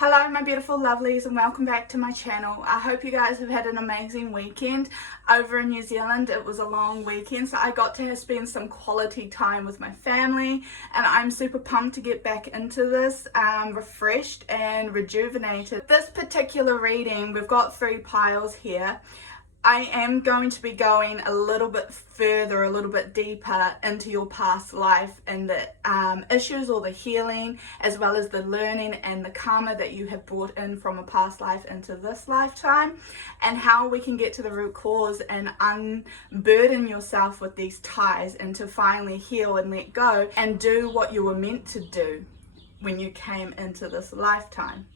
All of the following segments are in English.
Hello my beautiful lovelies and welcome back to my channel. I hope you guys have had an amazing weekend. Over in New Zealand it was a long weekend, so I got to spend some quality time with my family, and I'm super pumped to get back into this refreshed and rejuvenated. This particular reading, we've got 3 piles here. I am going to be going a little bit further, a little bit deeper into your past life and the issues or the healing, as well as the learning and the karma that you have brought in from a past life into this lifetime, and how we can get to the root cause and unburden yourself with these ties and to finally heal and let go and do what you were meant to do when you came into this lifetime.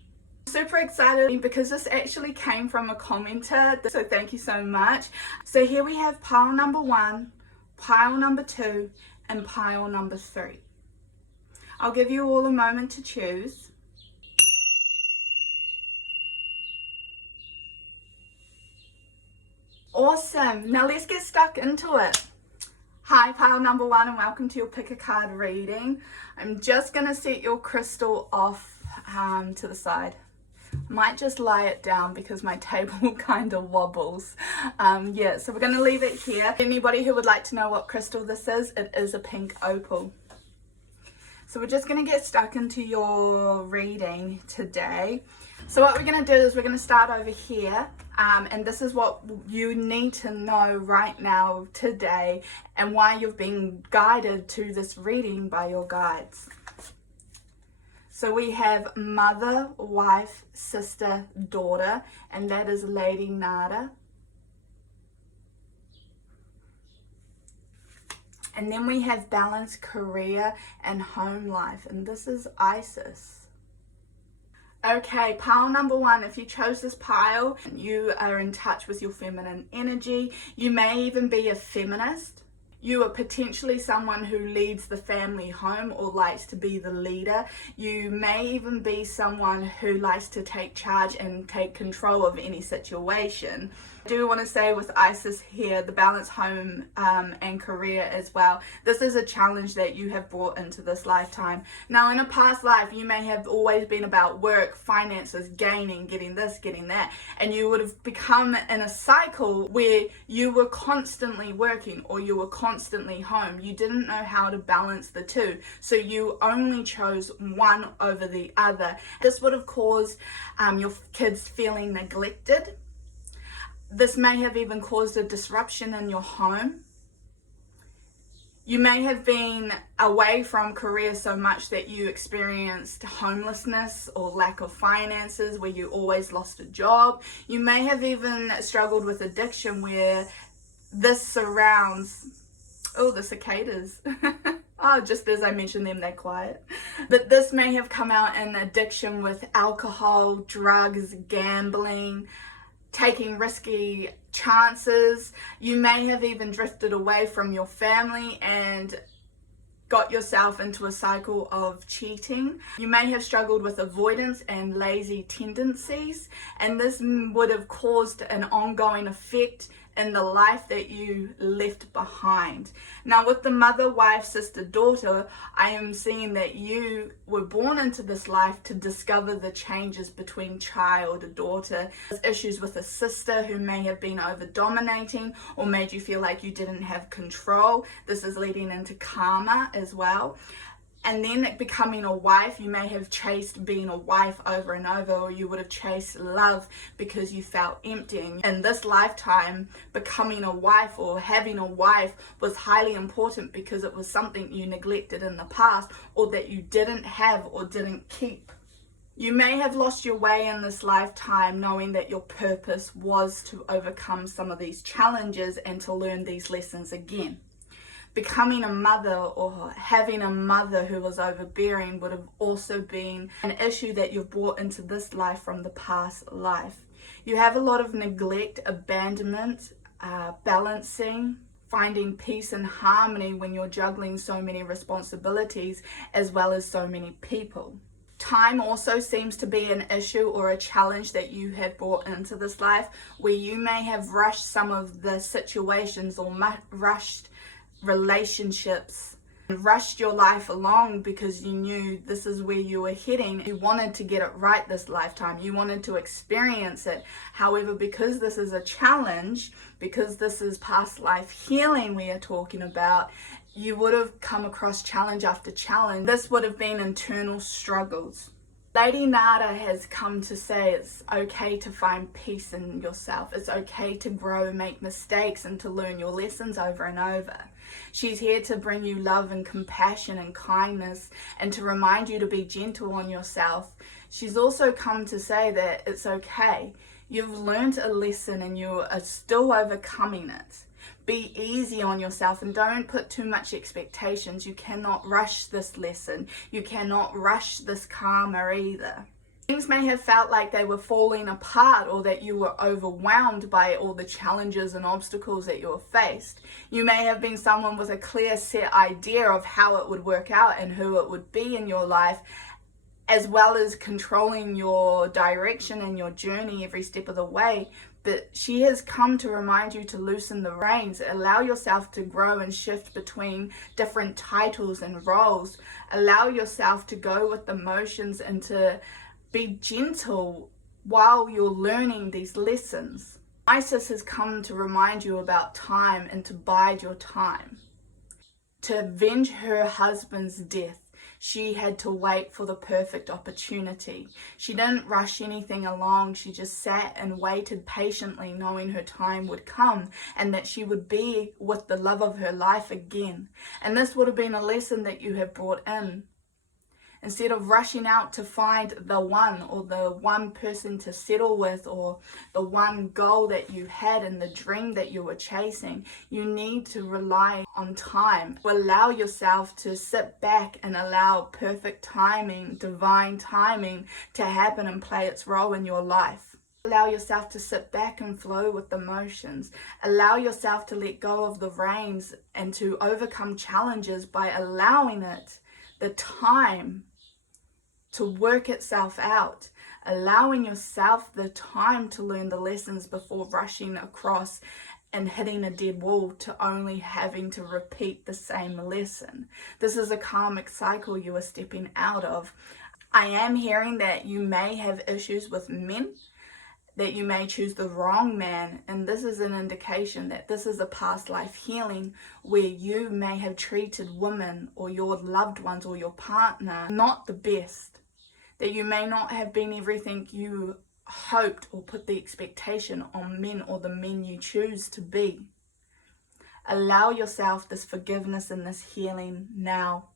Super excited because this actually came from a commenter, so thank you so much. So here we have pile number 1, pile number 2, and pile number 3. I'll give you all a moment to choose. Awesome, now let's get stuck into it. Hi pile number 1 and welcome to your pick a card reading. I'm just going to set your crystal off to the side. Might just lie it down because my table kind of wobbles. Yeah, so we're going to leave it here. Anybody who would like to know what crystal this is, it is a pink opal. So we're just going to get stuck into your reading today. So what we're going to do is we're going to start over here, and this is what you need to know right now today and why you've been guided to this reading by your guides. So we have mother, wife, sister, daughter, and that is Lady Nada. And then we have balance, career, and home life, and this is Isis. Okay, pile number 1, if you chose this pile, you are in touch with your feminine energy. You may even be a feminist. You are potentially someone who leads the family home or likes to be the leader. You may even be someone who likes to take charge and take control of any situation. I do want to say with Isis here, the balance, home and career as well. This is a challenge that you have brought into this lifetime. Now in a past life, you may have always been about work, finances, gaining, getting this, getting that. And you would have become in a cycle where you were constantly working or you were constantly home. You didn't know how to balance the two. So you only chose one over the other. This would have caused your kids feeling neglected. This may have even caused a disruption in your home. You may have been away from career so much that you experienced homelessness or lack of finances, where you always lost a job. You may have even struggled with addiction, where this surrounds, oh, the cicadas. Oh, just as I mentioned them, they're quiet. But this may have come out in addiction with alcohol, drugs, gambling, taking risky chances. You may have even drifted away from your family and got yourself into a cycle of cheating. You may have struggled with avoidance and lazy tendencies, and this would have caused an ongoing effect in the life that you left behind. Now with the mother, wife, sister, daughter, I am seeing that you were born into this life to discover the changes between child and daughter. There's issues with a sister who may have been over dominating or made you feel like you didn't have control. This is leading into karma as well. And then becoming a wife, you may have chased being a wife over and over, or you would have chased love because you felt empty. In this lifetime, becoming a wife or having a wife was highly important because it was something you neglected in the past, or that you didn't have or didn't keep. You may have lost your way in this lifetime, knowing that your purpose was to overcome some of these challenges and to learn these lessons again. Becoming a mother or having a mother who was overbearing would have also been an issue that you've brought into this life from the past life. You have a lot of neglect, abandonment, balancing, finding peace and harmony when you're juggling so many responsibilities as well as so many people. Time also seems to be an issue or a challenge that you have brought into this life, where you may have rushed some of the situations or rushed relationships rushed your life along because you knew this is where you were heading. You wanted to get it right this lifetime. You wanted to experience it. However, because this is a challenge, because this is past life healing we are talking about, you would have come across challenge after challenge. This would have been internal struggles. Lady Nada has come to say it's okay to find peace in yourself. It's okay to grow and make mistakes and to learn your lessons over and over. She's here to bring you love and compassion and kindness and to remind you to be gentle on yourself. She's also come to say that it's okay. You've learned a lesson and you are still overcoming it. Be easy on yourself and don't put too much expectations. You cannot rush this lesson. You cannot rush this karma either. Things may have felt like they were falling apart or that you were overwhelmed by all the challenges and obstacles that you were faced. You may have been someone with a clear set idea of how it would work out and who it would be in your life, as well as controlling your direction and your journey every step of the way. But she has come to remind you to loosen the reins, allow yourself to grow and shift between different titles and roles, allow yourself to go with the motions and to be gentle while you're learning these lessons. Isis has come to remind you about time and to bide your time. To avenge her husband's death, she had to wait for the perfect opportunity. She didn't rush anything along. She just sat and waited patiently, knowing her time would come and that she would be with the love of her life again. And this would have been a lesson that you have brought in. Instead of rushing out to find the one or the one person to settle with or the one goal that you had and the dream that you were chasing, you need to rely on time. Allow yourself to sit back and allow perfect timing, divine timing to happen and play its role in your life. Allow yourself to sit back and flow with the motions. Allow yourself to let go of the reins and to overcome challenges by allowing it the time to work itself out, allowing yourself the time to learn the lessons before rushing across and hitting a dead wall to only having to repeat the same lesson. This is a karmic cycle you are stepping out of. I am hearing that you may have issues with men, that you may choose the wrong man, and this is an indication that this is a past life healing where you may have treated women or your loved ones or your partner not the best, that you may not have been everything you hoped or put the expectation on men or the men you choose to be. Allow yourself this forgiveness and this healing now.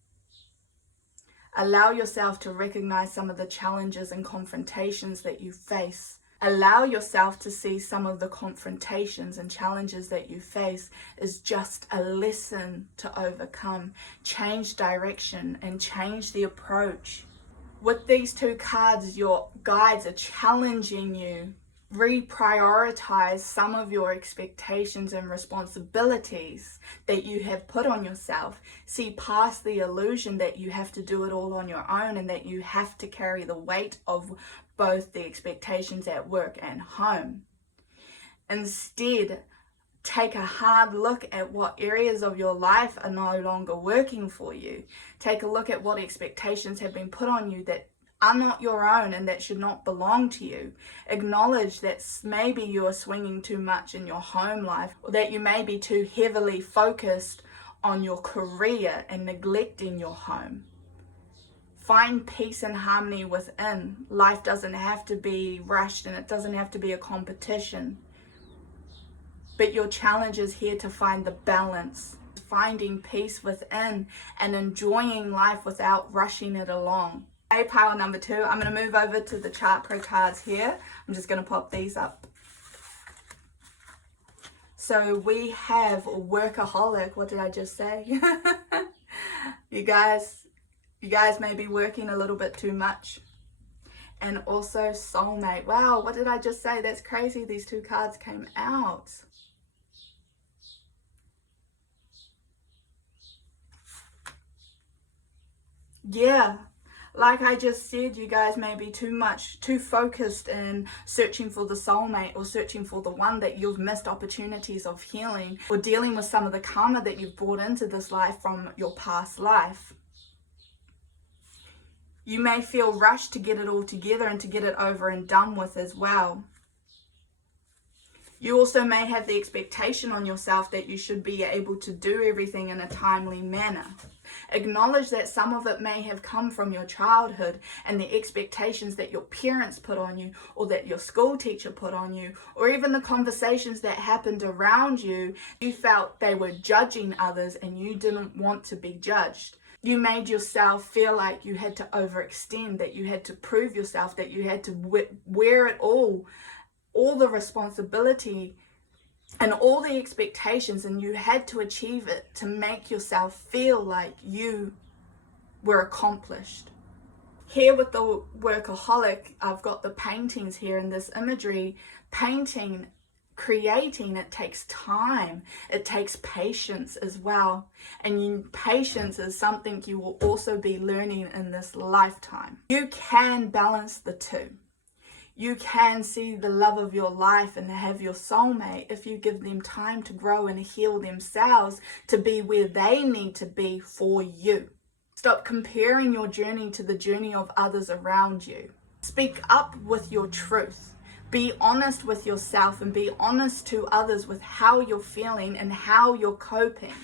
Allow yourself to recognize some of the challenges and confrontations that you face. Allow yourself to see some of the confrontations and challenges that you face as just a lesson to overcome. Change direction and change the approach. With these two cards, your guides are challenging you. Reprioritize some of your expectations and responsibilities that you have put on yourself. See past the illusion that you have to do it all on your own and that you have to carry the weight of both the expectations at work and home. Instead, take a hard look at what areas of your life are no longer working for you. Take a look at what expectations have been put on you that are not your own and that should not belong to you. Acknowledge that maybe you are swinging too much in your home life, or that you may be too heavily focused on your career and neglecting your home. Find peace and harmony within. Life doesn't have to be rushed and it doesn't have to be a competition. But your challenge is here to find the balance, finding peace within and enjoying life without rushing it along. Okay, pile number 2, I'm going to move over to the chart pro cards here. I'm just going to pop these up. So we have workaholic. What did I just say? You guys may be working a little bit too much. And also soulmate. Wow, what did I just say? That's crazy. These two cards came out. Yeah, Like I just said, you guys may be too focused in searching for the soulmate or searching for the one, that you've missed opportunities of healing or dealing with some of the karma that you've brought into this life from your past life. You may feel rushed to get it all together and to get it over and done with as well. You also may have the expectation on yourself that you should be able to do everything in a timely manner. Acknowledge that some of it may have come from your childhood and the expectations that your parents put on you, or that your school teacher put on you, or even the conversations that happened around you. You felt they were judging others and you didn't want to be judged. You made yourself feel like you had to overextend, that you had to prove yourself, that you had to wear it all the responsibility and all the expectations, and you had to achieve it to make yourself feel like you were accomplished. Here with the workaholic, I've got the paintings here in this imagery. Painting, creating, it takes time. It takes patience as well. And patience is something you will also be learning in this lifetime. You can balance the two. You can see the love of your life and have your soulmate if you give them time to grow and heal themselves to be where they need to be for you. Stop comparing your journey to the journey of others around you. Speak up with your truth. Be honest with yourself and be honest to others with how you're feeling and how you're coping.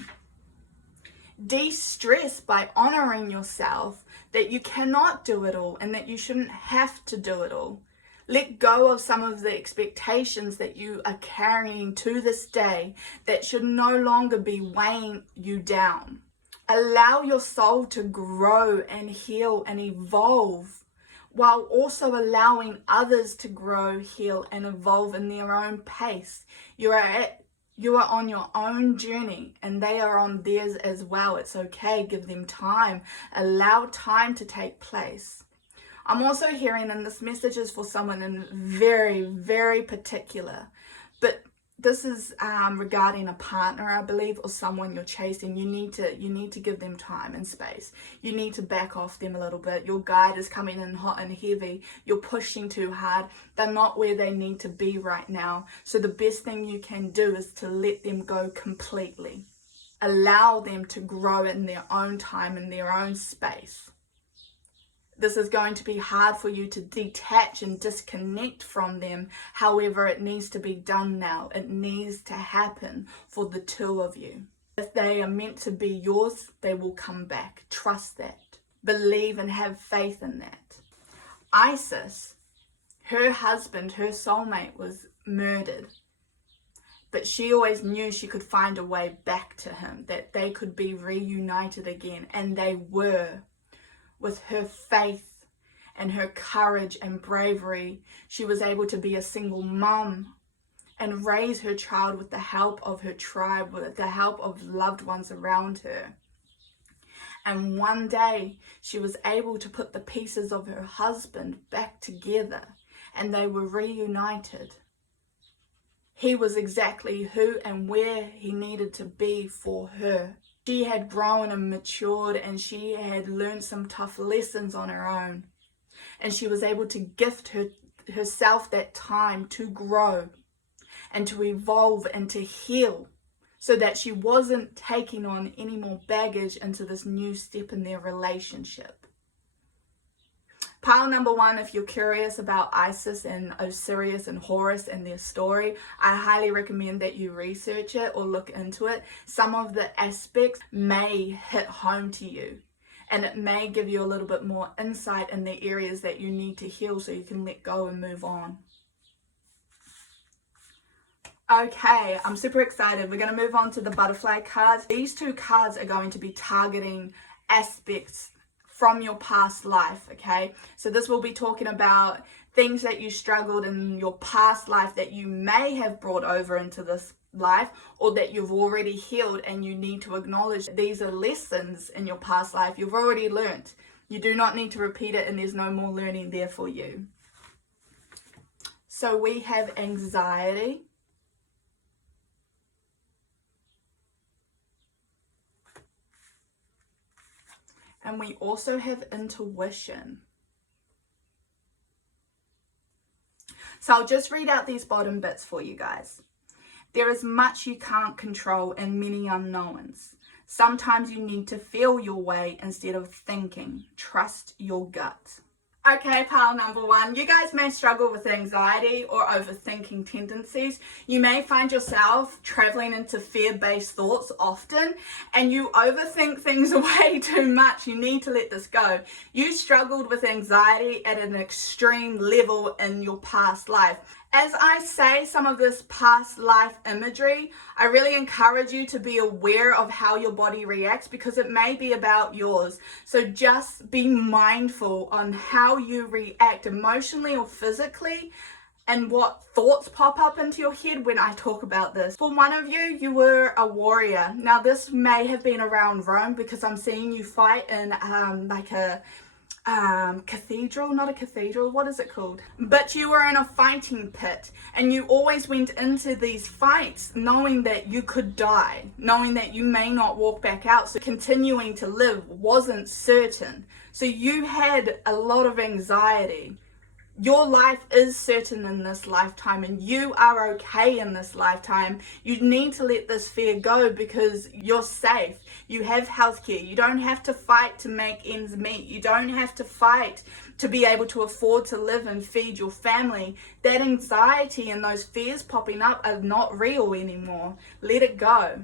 De-stress by honoring yourself that you cannot do it all and that you shouldn't have to do it all. Let go of some of the expectations that you are carrying to this day that should no longer be weighing you down. Allow your soul to grow and heal and evolve, while also allowing others to grow, heal, and evolve in their own pace. You are on your own journey and they are on theirs as well. It's okay. Give them time. Allow time to take place. I'm also hearing, and this message is for someone in very, very particular, but this is regarding a partner, I believe, or someone you're chasing. You need to give them time and space. You need to back off them a little bit. Your guide is coming in hot and heavy. You're pushing too hard. They're not where they need to be right now. So the best thing you can do is to let them go completely. Allow them to grow in their own time, in their own space. This is going to be hard for you to detach and disconnect from them. However, it needs to be done now. It needs to happen for the two of you. If they are meant to be yours, they will come back. Trust that. Believe and have faith in that. Isis, her husband, her soulmate, was murdered. But she always knew she could find a way back to him, that they could be reunited again. And they were. With her faith and her courage and bravery, she was able to be a single mom and raise her child with the help of her tribe, with the help of loved ones around her. And one day she was able to put the pieces of her husband back together and they were reunited. He was exactly who and where he needed to be for her. She had grown and matured and she had learned some tough lessons on her own. And she was able to gift herself that time to grow and to evolve and to heal, so that she wasn't taking on any more baggage into this new step in their relationship. Pile number one, if you're curious about Isis and Osiris and Horus and their story, I highly recommend that you research it or look into it. Some of the aspects may hit home to you and it may give you a little bit more insight in the areas that you need to heal so you can let go and move on. Okay, I'm super excited. We're going to move on to the butterfly cards. These two cards are going to be targeting aspects from your past life, okay? So this will be talking about things that you struggled in your past life that you may have brought over into this life, or that you've already healed and you need to acknowledge these are lessons in your past life you've already learned. You do not need to repeat it and there's no more learning there for you. So we have anxiety, And we also have intuition. So I'll just read out these bottom bits for you guys. There is much you can't control and many unknowns. Sometimes you need to feel your way instead of thinking. Trust your gut. Okay, pile number one, you guys may struggle with anxiety or overthinking tendencies. You may find yourself traveling into fear-based thoughts often, and you overthink things way too much. You need to let this go. You struggled with anxiety at an extreme level in your past life. As I say some of this past life imagery, I really encourage you to be aware of how your body reacts, because it may be about yours. So just be mindful on how you react emotionally or physically, and what thoughts pop up into your head when I talk about this. For one of you, you were a warrior. Now this may have been around Rome, because I'm seeing you fight in like a cathedral, not a cathedral, what is it called? But you were in a fighting pit, and you always went into these fights knowing that you could die, knowing that you may not walk back out. So continuing to live wasn't certain. So you had a lot of anxiety. Your life is certain in this lifetime, and you are okay in this lifetime. You need to let this fear go, because you're safe. You have healthcare. You don't have to fight to make ends meet. You don't have to fight to be able to afford to live and feed your family. That anxiety and those fears popping up are not real anymore. Let it go.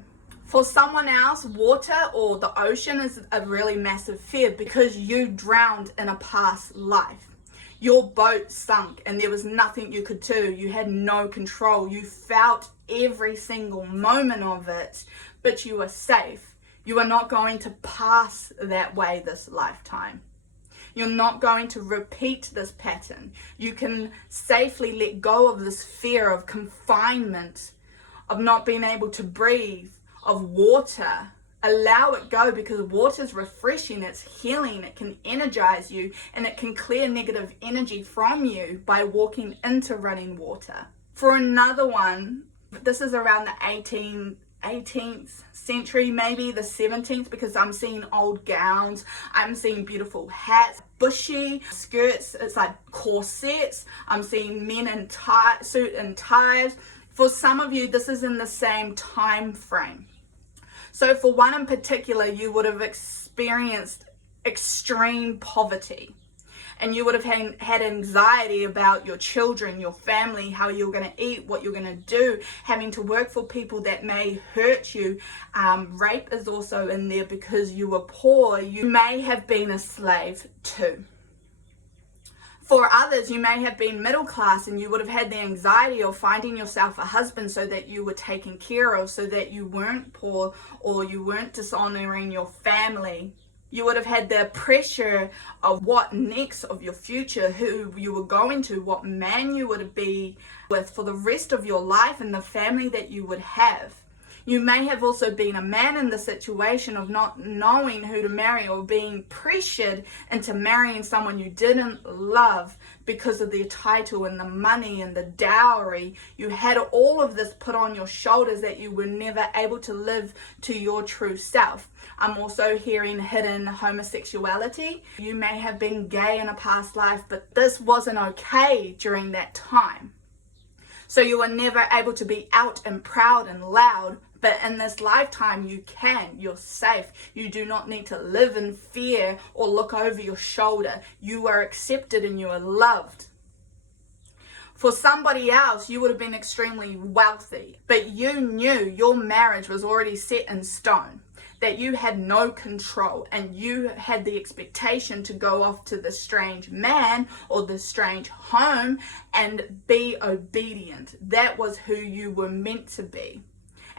For someone else, water or the ocean is a really massive fear, because you drowned in a past life. Your boat sunk and there was nothing you could do. You had no control. You felt every single moment of it, but you were safe. You are not going to pass that way this lifetime. You're not going to repeat this pattern. You can safely let go of this fear of confinement, of not being able to breathe, of water. Allow it go, because water is refreshing, it's healing, it can energize you, and it can clear negative energy from you by walking into running water. For another one, this is around the 18th century, maybe the 17th, because I'm seeing old gowns, I'm seeing beautiful hats, bushy skirts, it's like corsets, I'm seeing men in suit and ties. For some of you, this is in the same time frame. So for one in particular, you would have experienced extreme poverty, and you would have had anxiety about your children, your family, how you're going to eat, what you're going to do, having to work for people that may hurt you. Rape is also in there, because you were poor. You may have been a slave too. For others, you may have been middle class, and you would have had the anxiety of finding yourself a husband so that you were taken care of, so that you weren't poor or you weren't dishonoring your family. You would have had the pressure of what next, of your future, who you were going to, what man you would be with for the rest of your life, and the family that you would have. You may have also been a man in the situation of not knowing who to marry, or being pressured into marrying someone you didn't love because of the title and the money and the dowry. You had all of this put on your shoulders, that you were never able to live to your true self. I'm also hearing hidden homosexuality. You may have been gay in a past life, but this wasn't okay during that time. So you were never able to be out and proud and loud. But in this lifetime, you can. You're safe. You do not need to live in fear or look over your shoulder. You are accepted and you are loved. For somebody else, you would have been extremely wealthy, but you knew your marriage was already set in stone, that you had no control, and you had the expectation to go off to the strange man or the strange home and be obedient. That was who you were meant to be.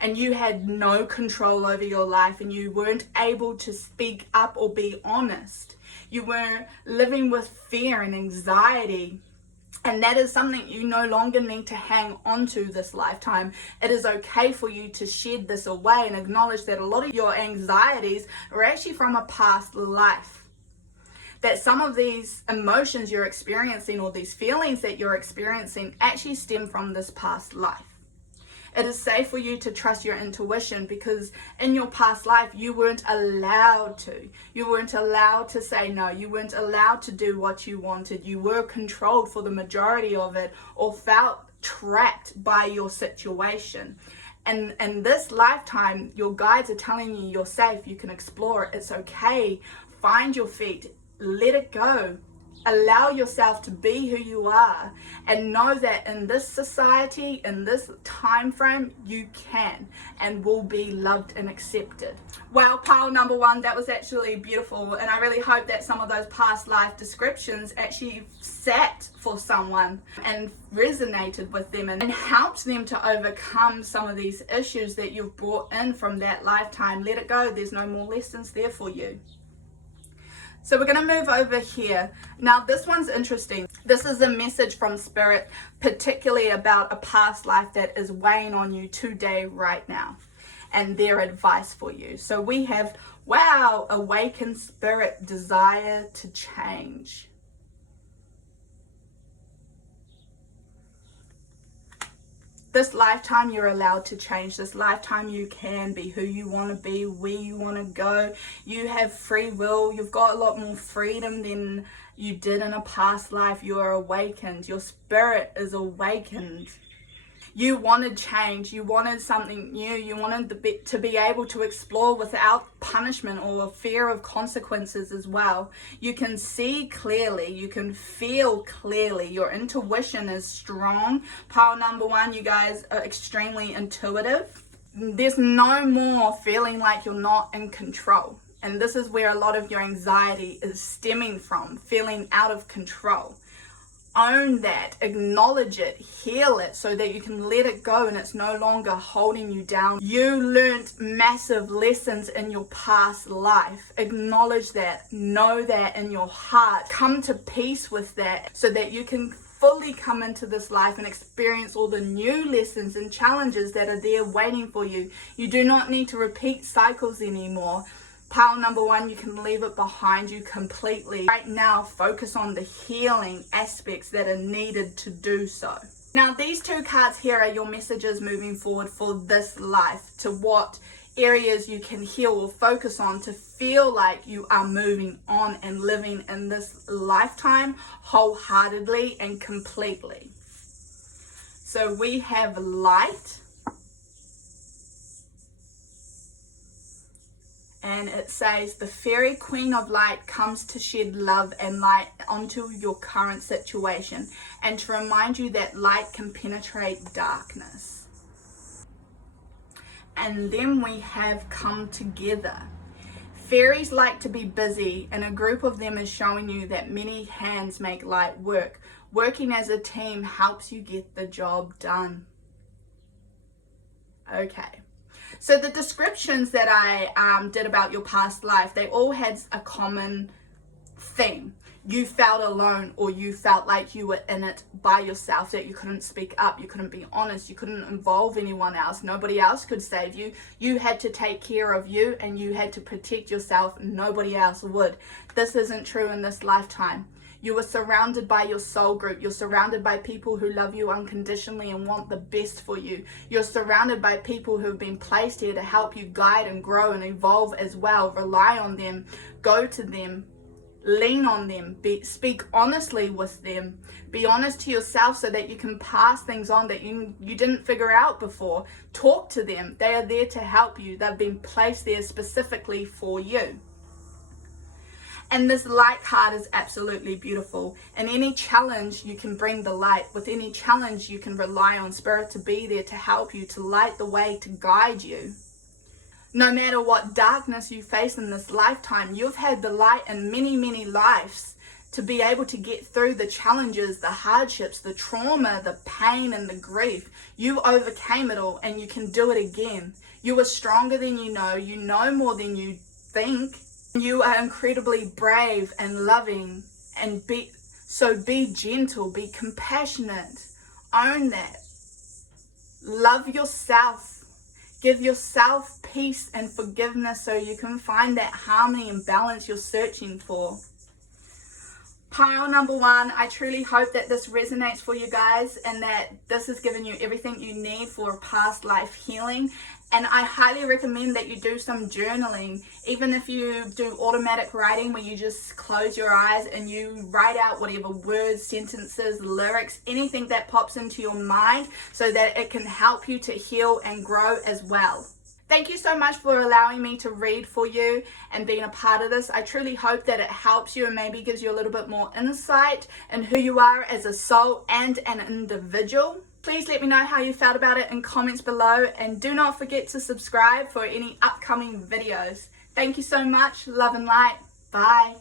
And you had no control over your life, and you weren't able to speak up or be honest. You were living with fear and anxiety, and that is something you no longer need to hang on to this lifetime. It is okay for you to shed this away and acknowledge that a lot of your anxieties are actually from a past life. That some of these emotions you're experiencing, or these feelings that you're experiencing, actually stem from this past life. It is safe for you to trust your intuition, because in your past life, you weren't allowed to. You weren't allowed to say no. You weren't allowed to do what you wanted. You were controlled for the majority of it, or felt trapped by your situation. And in this lifetime, your guides are telling you you're safe. You can explore it. It's okay. Find your feet. Let it go. Allow yourself to be who you are, and know that in this society, in this time frame, you can and will be loved and accepted. Well, pile number one, that was actually beautiful, and I really hope that some of those past life descriptions actually sat for someone and resonated with them and helped them to overcome some of these issues that you've brought in from that lifetime. Let it go. There's no more lessons there for you. So we're going to move over here. Now this one's interesting. This is a message from Spirit, particularly about a past life that is weighing on you today, right now, and their advice for you. So we have, wow, awakened spirit, desire to change. This lifetime, you're allowed to change. This lifetime, you can be who you want to be, where you want to go. You have free will. You've got a lot more freedom than you did in a past life. You are awakened. Your spirit is awakened. You wanted change. You wanted something new. You wanted to be able to explore without punishment or fear of consequences as well. You can see clearly. You can feel clearly. Your intuition is strong. Pile number one, you guys are extremely intuitive. There's no more feeling like you're not in control. And this is where a lot of your anxiety is stemming from, feeling out of control. Own that, acknowledge it, heal it, so that you can let it go and it's no longer holding you down. You learned massive lessons in your past life. Acknowledge that, know that in your heart. Come to peace with that, so that you can fully come into this life and experience all the new lessons and challenges that are there waiting for you. You do not need to repeat cycles anymore. Pile number one, you can leave it behind you completely. Right now, focus on the healing aspects that are needed to do so. Now, these two cards here are your messages moving forward for this life, to what areas you can heal or focus on to feel like you are moving on and living in this lifetime wholeheartedly and completely. So we have light. And it says, the fairy queen of light comes to shed love and light onto your current situation, and to remind you that light can penetrate darkness. And then we have come together. Fairies like to be busy, and a group of them is showing you that many hands make light work. Working as a team helps you get the job done. Okay. So the descriptions that I did about your past life, they all had a common theme. You felt alone, or you felt like you were in it by yourself, that you couldn't speak up, you couldn't be honest, you couldn't involve anyone else, nobody else could save you. You had to take care of you, and you had to protect yourself, nobody else would. This isn't true in this lifetime. You are surrounded by your soul group. You're surrounded by people who love you unconditionally and want the best for you. You're surrounded by people who have been placed here to help you guide and grow and evolve as well. Rely on them. Go to them. Lean on them. Speak honestly with them. Be honest to yourself so that you can pass things on that you didn't figure out before. Talk to them. They are there to help you. They've been placed there specifically for you. And this light card is absolutely beautiful. In any challenge, you can bring the light. With any challenge, you can rely on Spirit to be there to help you, to light the way, to guide you. No matter what darkness you face in this lifetime, you've had the light in many, many lives to be able to get through the challenges, the hardships, the trauma, the pain, and the grief. You overcame it all, and you can do it again. You are stronger than you know more than you think. You are incredibly brave and loving, and be gentle, be compassionate, own that. Love yourself, give yourself peace and forgiveness so you can find that harmony and balance you're searching for. Pile number one, I truly hope that this resonates for you guys and that this has given you everything you need for past life healing. And I highly recommend that you do some journaling, even if you do automatic writing where you just close your eyes and you write out whatever words, sentences, lyrics, anything that pops into your mind so that it can help you to heal and grow as well. Thank you so much for allowing me to read for you and being a part of this. I truly hope that it helps you and maybe gives you a little bit more insight in who you are as a soul and an individual. Please let me know how you felt about it in comments below, and do not forget to subscribe for any upcoming videos. Thank you so much. Love and light. Bye.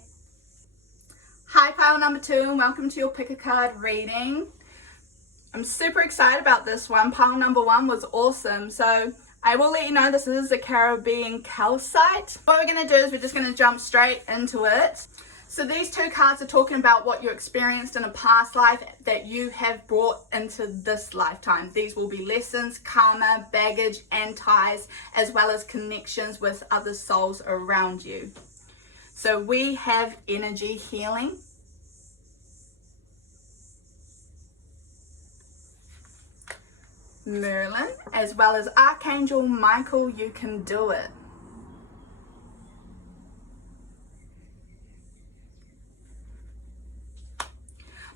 Hi, pile number two, and welcome to your pick a card reading. I'm super excited about this one. Pile number one was awesome. So I will let you know this is the Caribbean calcite. What we're going to do is we're just going to jump straight into it. So these two cards are talking about what you experienced in a past life that you have brought into this lifetime. These will be lessons, karma, baggage, and ties, as well as connections with other souls around you. So we have energy healing. Merlin, as well as Archangel Michael, you can do it.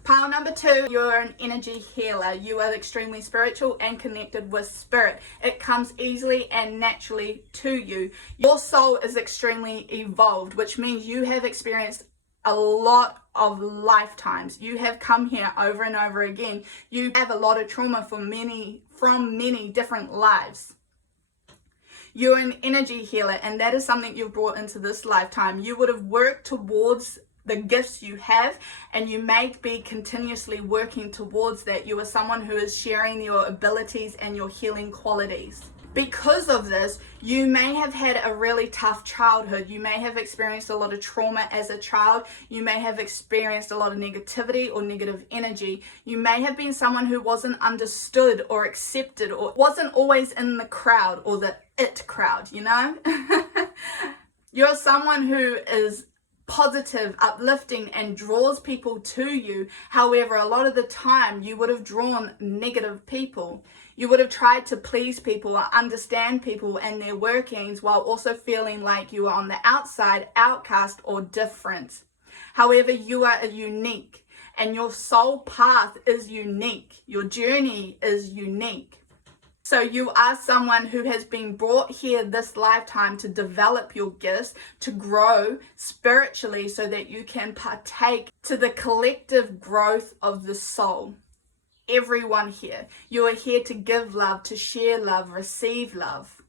Pile number two, you're an energy healer. You are extremely spiritual and connected with spirit. It comes easily and naturally to you. Your soul is extremely evolved, which means you have experienced a lot of lifetimes. You have come here over and over again. You have a lot of trauma from many different lives. You're an energy healer, and that is something you've brought into this lifetime. You would have worked towards the gifts you have, and you may be continuously working towards that. You are someone who is sharing your abilities and your healing qualities. Because of this, you may have had a really tough childhood. You may have experienced a lot of trauma as a child. You may have experienced a lot of negativity or negative energy. You may have been someone who wasn't understood or accepted, or wasn't always in the crowd or the it crowd, you know? You're someone who is positive, uplifting, and draws people to you. However, a lot of the time you would have drawn negative people. You would have tried to please people or understand people and their workings while also feeling like you are on the outside, outcast, or different. However, you are unique, and your soul path is unique. Your journey is unique. So you are someone who has been brought here this lifetime to develop your gifts, to grow spiritually so that you can partake to the collective growth of the soul. Everyone here, you are here to give love, to share love, receive love.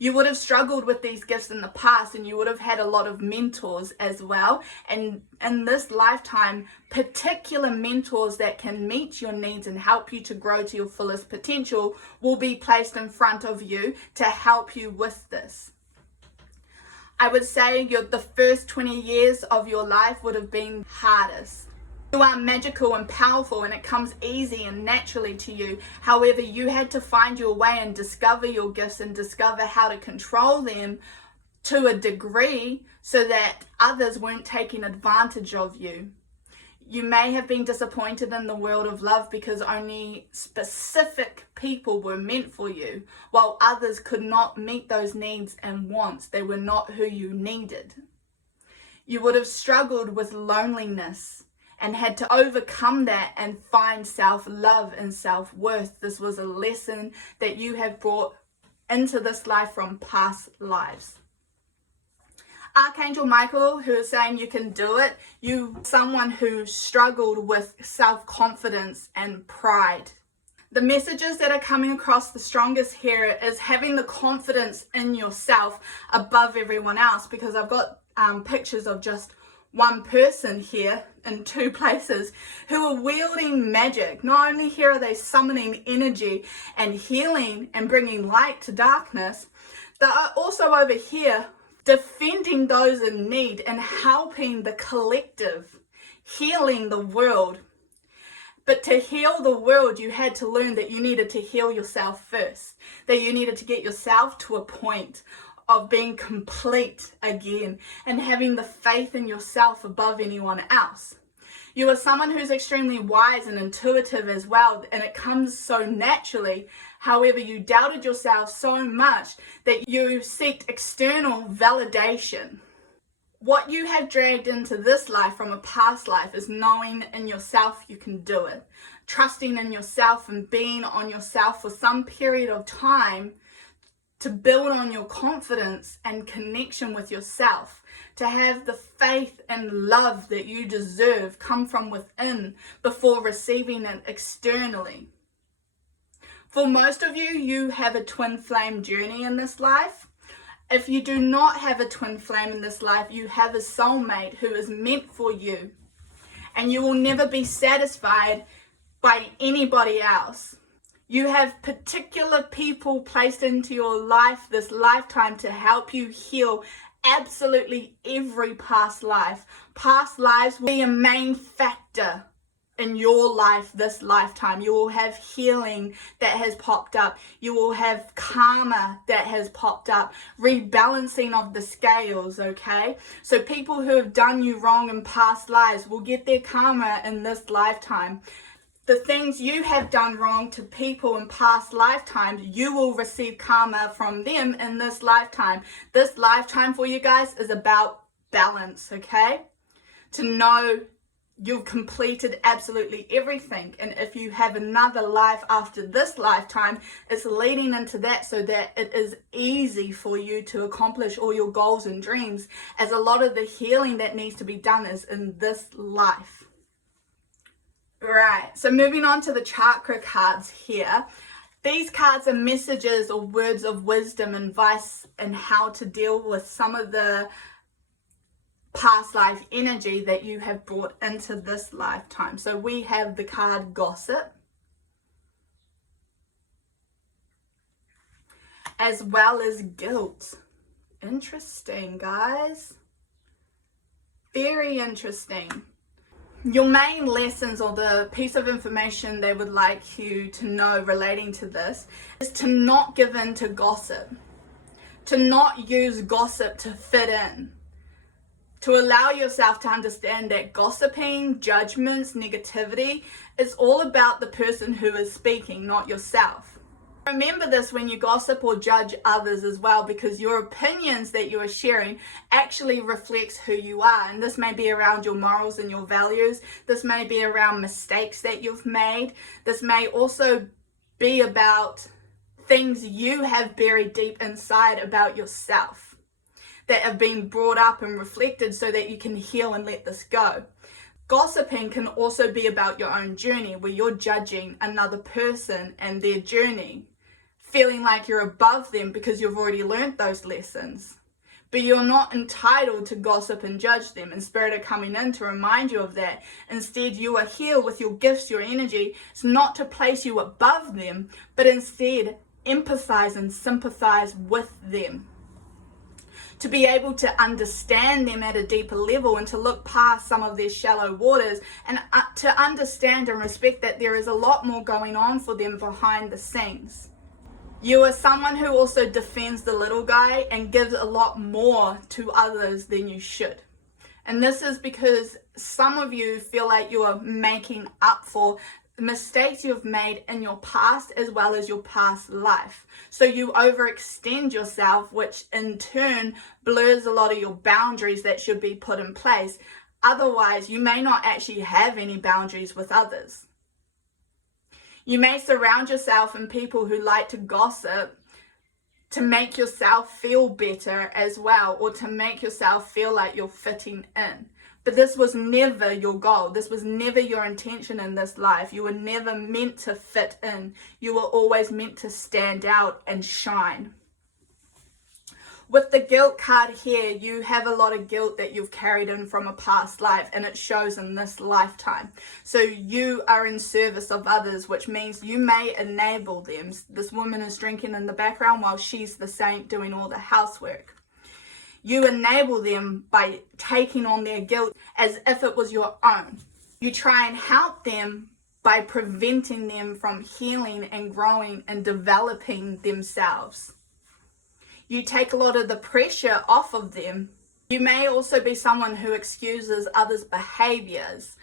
You would have struggled with these gifts in the past, and you would have had a lot of mentors as well. And in this lifetime, particular mentors that can meet your needs and help you to grow to your fullest potential will be placed in front of you to help you with this. I would say the first 20 years of your life would have been hardest. You are magical and powerful, and it comes easy and naturally to you. However, you had to find your way and discover your gifts and discover how to control them to a degree so that others weren't taking advantage of you. You may have been disappointed in the world of love because only specific people were meant for you, while others could not meet those needs and wants. They were not who you needed. You would have struggled with loneliness and had to overcome that and find self-love and self-worth. This was a lesson that you have brought into this life from past lives. Archangel Michael, who is saying you can do it. You, someone who struggled with self-confidence and pride. The messages that are coming across the strongest here is having the confidence in yourself above everyone else, because I've got pictures of just one person here in two places who are wielding magic. Not only here are they summoning energy and healing and bringing light to darkness, they are also over here defending those in need and helping the collective, healing the world. But to heal the world, you had to learn that you needed to heal yourself first, that you needed to get yourself to a point of being complete again and having the faith in yourself above anyone else. You are someone who's extremely wise and intuitive as well, and it comes so naturally. However, you doubted yourself so much that you seeked external validation. What you have dragged into this life from a past life is knowing in yourself you can do it. Trusting in yourself and being on yourself for some period of time to build on your confidence and connection with yourself. To have the faith and love that you deserve come from within before receiving it externally. For most of you, you have a twin flame journey in this life. If you do not have a twin flame in this life, you have a soulmate who is meant for you. And you will never be satisfied by anybody else. You have particular people placed into your life this lifetime to help you heal absolutely every past life. Past lives will be a main factor in your life this lifetime. You will have healing that has popped up. You will have karma that has popped up. Rebalancing of the scales, okay? So people who have done you wrong in past lives will get their karma in this lifetime. The things you have done wrong to people in past lifetimes, you will receive karma from them in this lifetime. This lifetime for you guys is about balance, okay? To know you've completed absolutely everything. And if you have another life after this lifetime, it's leading into that so that it is easy for you to accomplish all your goals and dreams, as a lot of the healing that needs to be done is in this life. Right, so moving on to the chakra cards here. These cards are messages or words of wisdom, advice, and how to deal with some of the past life energy that you have brought into this lifetime. So we have the card Gossip, as well as Guilt. Interesting, guys. Very interesting. Your main lessons, or the piece of information they would like you to know relating to this, is to not give in to gossip, to not use gossip to fit in, to allow yourself to understand that gossiping, judgments, negativity is all about the person who is speaking, not yourself. Remember this when you gossip or judge others as well, because your opinions that you are sharing actually reflects who you are. And this may be around your morals and your values. This may be around mistakes that you've made. This may also be about things you have buried deep inside about yourself that have been brought up and reflected so that you can heal and let this go. Gossiping can also be about your own journey, where you're judging another person and their journey, feeling like you're above them because you've already learned those lessons. But you're not entitled to gossip and judge them, and Spirit are coming in to remind you of that. Instead, you are here with your gifts, your energy. It's not to place you above them, but instead empathize and sympathize with them. To be able to understand them at a deeper level and to look past some of their shallow waters, and to understand and respect that there is a lot more going on for them behind the scenes. You are someone who also defends the little guy and gives a lot more to others than you should. And this is because some of you feel like you are making up for mistakes you've made in your past as well as your past life. So you overextend yourself, which in turn blurs a lot of your boundaries that should be put in place. Otherwise, you may not actually have any boundaries with others. You may surround yourself in people who like to gossip to make yourself feel better as well, or to make yourself feel like you're fitting in. But this was never your goal. This was never your intention in this life. You were never meant to fit in. You were always meant to stand out and shine. With the guilt card here, you have a lot of guilt that you've carried in from a past life, and it shows in this lifetime. So you are in service of others, which means you may enable them. This woman is drinking in the background while she's the saint doing all the housework. You enable them by taking on their guilt as if it was your own. You try and help them by preventing them from healing and growing and developing themselves. You take a lot of the pressure off of them. You may also be someone who excuses others' behaviors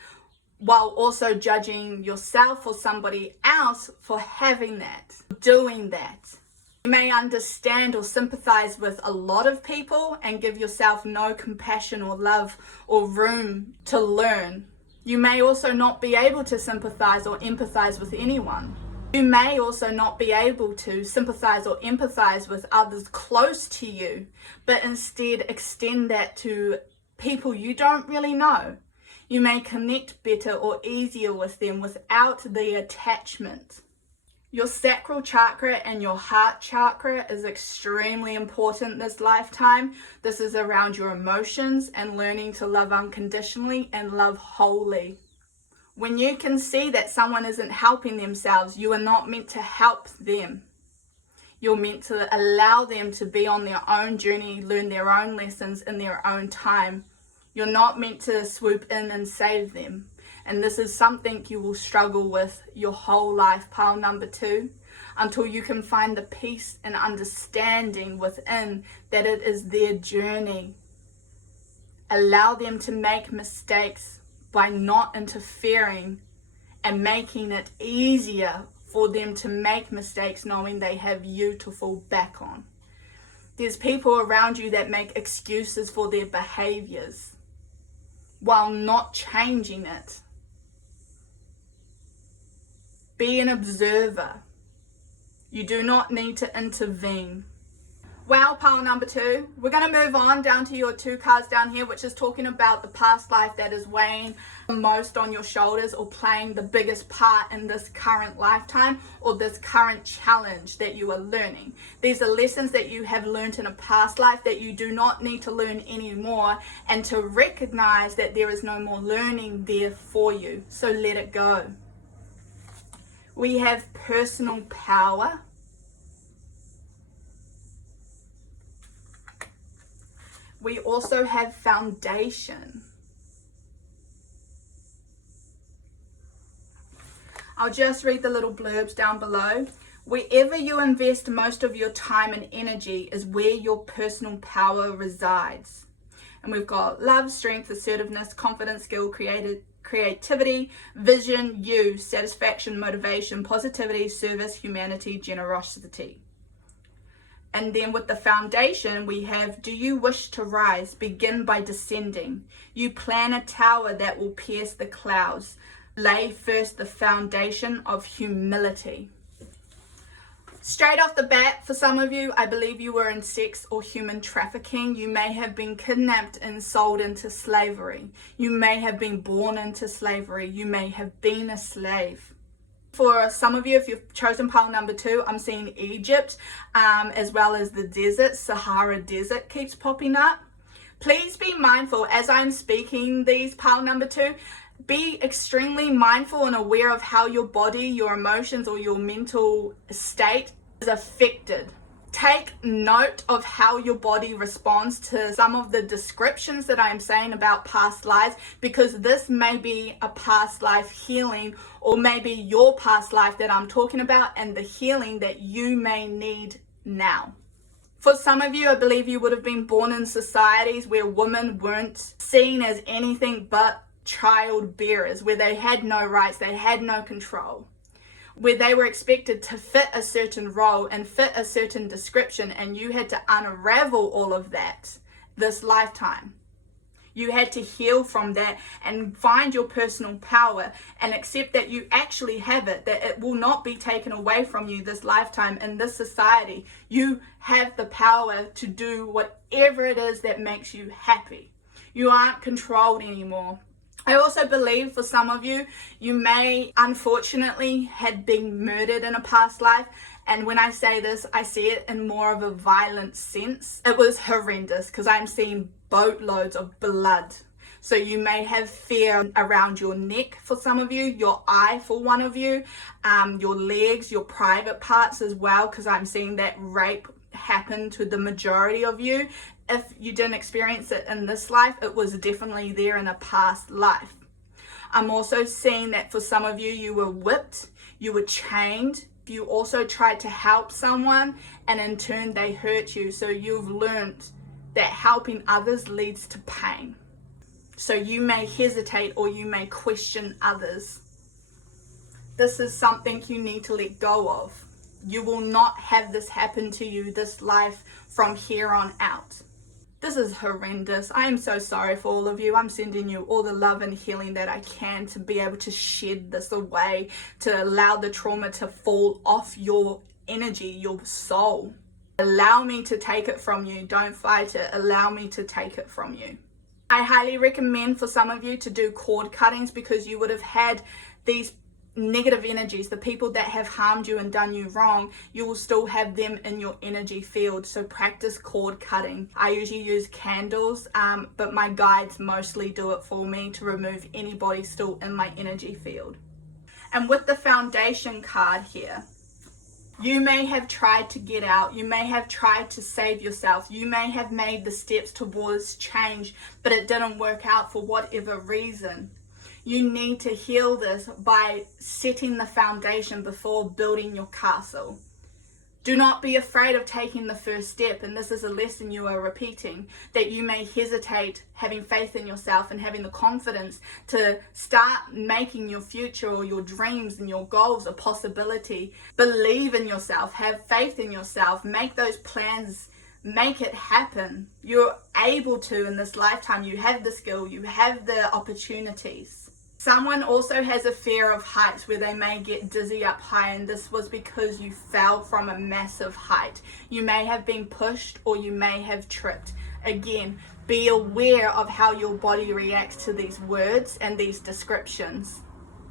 while also judging yourself or somebody else for having that, doing that. You may understand or sympathize with a lot of people and give yourself no compassion or love or room to learn. You may also not be able to sympathize or empathize with anyone. You may also not be able to sympathize or empathize with others close to you, but instead extend that to people you don't really know. You may connect better or easier with them without the attachment. Your sacral chakra and your heart chakra is extremely important this lifetime. This is around your emotions and learning to love unconditionally and love wholly. When you can see that someone isn't helping themselves, you are not meant to help them. You're meant to allow them to be on their own journey, learn their own lessons in their own time. You're not meant to swoop in and save them. And this is something you will struggle with your whole life, pile number 2, until you can find the peace and understanding within that it is their journey. Allow them to make mistakes by not interfering and making it easier for them to make mistakes, knowing they have you to fall back on. There's people around you that make excuses for their behaviors while not changing it. Be an observer. You do not need to intervene. Well, pile number 2, we're going to move on down to your 2 cards down here, which is talking about the past life that is weighing the most on your shoulders or playing the biggest part in this current lifetime or this current challenge that you are learning. These are lessons that you have learned in a past life that you do not need to learn anymore, and to recognize that there is no more learning there for you. So let it go. We have personal power. We also have foundation. I'll just read the little blurbs down below. Wherever you invest most of your time and energy is where your personal power resides. And we've got love, strength, assertiveness, confidence, skill, creativity, vision, you, satisfaction, motivation, positivity, service, humanity, generosity. And then with the foundation, we have, do you wish to rise? Begin by descending. You plan a tower that will pierce the clouds. Lay first the foundation of humility. Straight off the bat, for some of you, I believe you were in sex or human trafficking. You may have been kidnapped and sold into slavery. You may have been born into slavery. You may have been a slave. For some of you, if you've chosen pile number 2, I'm seeing Egypt, as well as the desert. Sahara Desert keeps popping up. Please be mindful as I'm speaking these, pile number 2. Be extremely mindful and aware of how your body, your emotions, or your mental state is affected. Take note of how your body responds to some of the descriptions that I am saying about past lives, because this may be a past life healing, or maybe your past life that I'm talking about and the healing that you may need now. For some of you, I believe you would have been born in societies where women weren't seen as anything but child bearers, where they had no rights, they had no control, where they were expected to fit a certain role and fit a certain description, and you had to unravel all of that this lifetime. You had to heal from that and find your personal power and accept that you actually have it, that it will not be taken away from you this lifetime in this society. You have the power to do whatever it is that makes you happy. You aren't controlled anymore. I also believe for some of you, you may unfortunately had been murdered in a past life. And when I say this, I see it in more of a violent sense. It was horrendous because I'm seeing boatloads of blood. So you may have fear around your neck for some of you, your eye for one of you, your legs, your private parts as well, because I'm seeing that rape happen to the majority of you. If you didn't experience it in this life, it was definitely there in a past life. I'm also seeing that for some of you, you were whipped, you were chained, you also tried to help someone and in turn they hurt you. So you've learned that helping others leads to pain. So you may hesitate or you may question others. This is something you need to let go of. You will not have this happen to you this life from here on out. This is horrendous. I am so sorry for all of you. I'm sending you all the love and healing that I can to be able to shed this away, to allow the trauma to fall off your energy, your soul. Allow me to take it from you. Don't fight it. Allow me to take it from you. I highly recommend for some of you to do cord cuttings, because you would have had these negative energies, the people that have harmed you and done you wrong, you will still have them in your energy field. So practice cord cutting. I usually use candles, but my guides mostly do it for me to remove anybody still in my energy field. And with the foundation card here, you may have tried to get out, you may have tried to save yourself, you may have made the steps towards change, but it didn't work out for whatever reason. You need to heal this by setting the foundation before building your castle. Do not be afraid of taking the first step, and this is a lesson you are repeating, that you may hesitate having faith in yourself and having the confidence to start making your future or your dreams and your goals a possibility. Believe in yourself, have faith in yourself, make those plans, make it happen. You're able to in this lifetime. You have the skill, you have the opportunities. Someone also has a fear of heights where they may get dizzy up high, and this was because you fell from a massive height. You may have been pushed or you may have tripped. Again, be aware of how your body reacts to these words and these descriptions.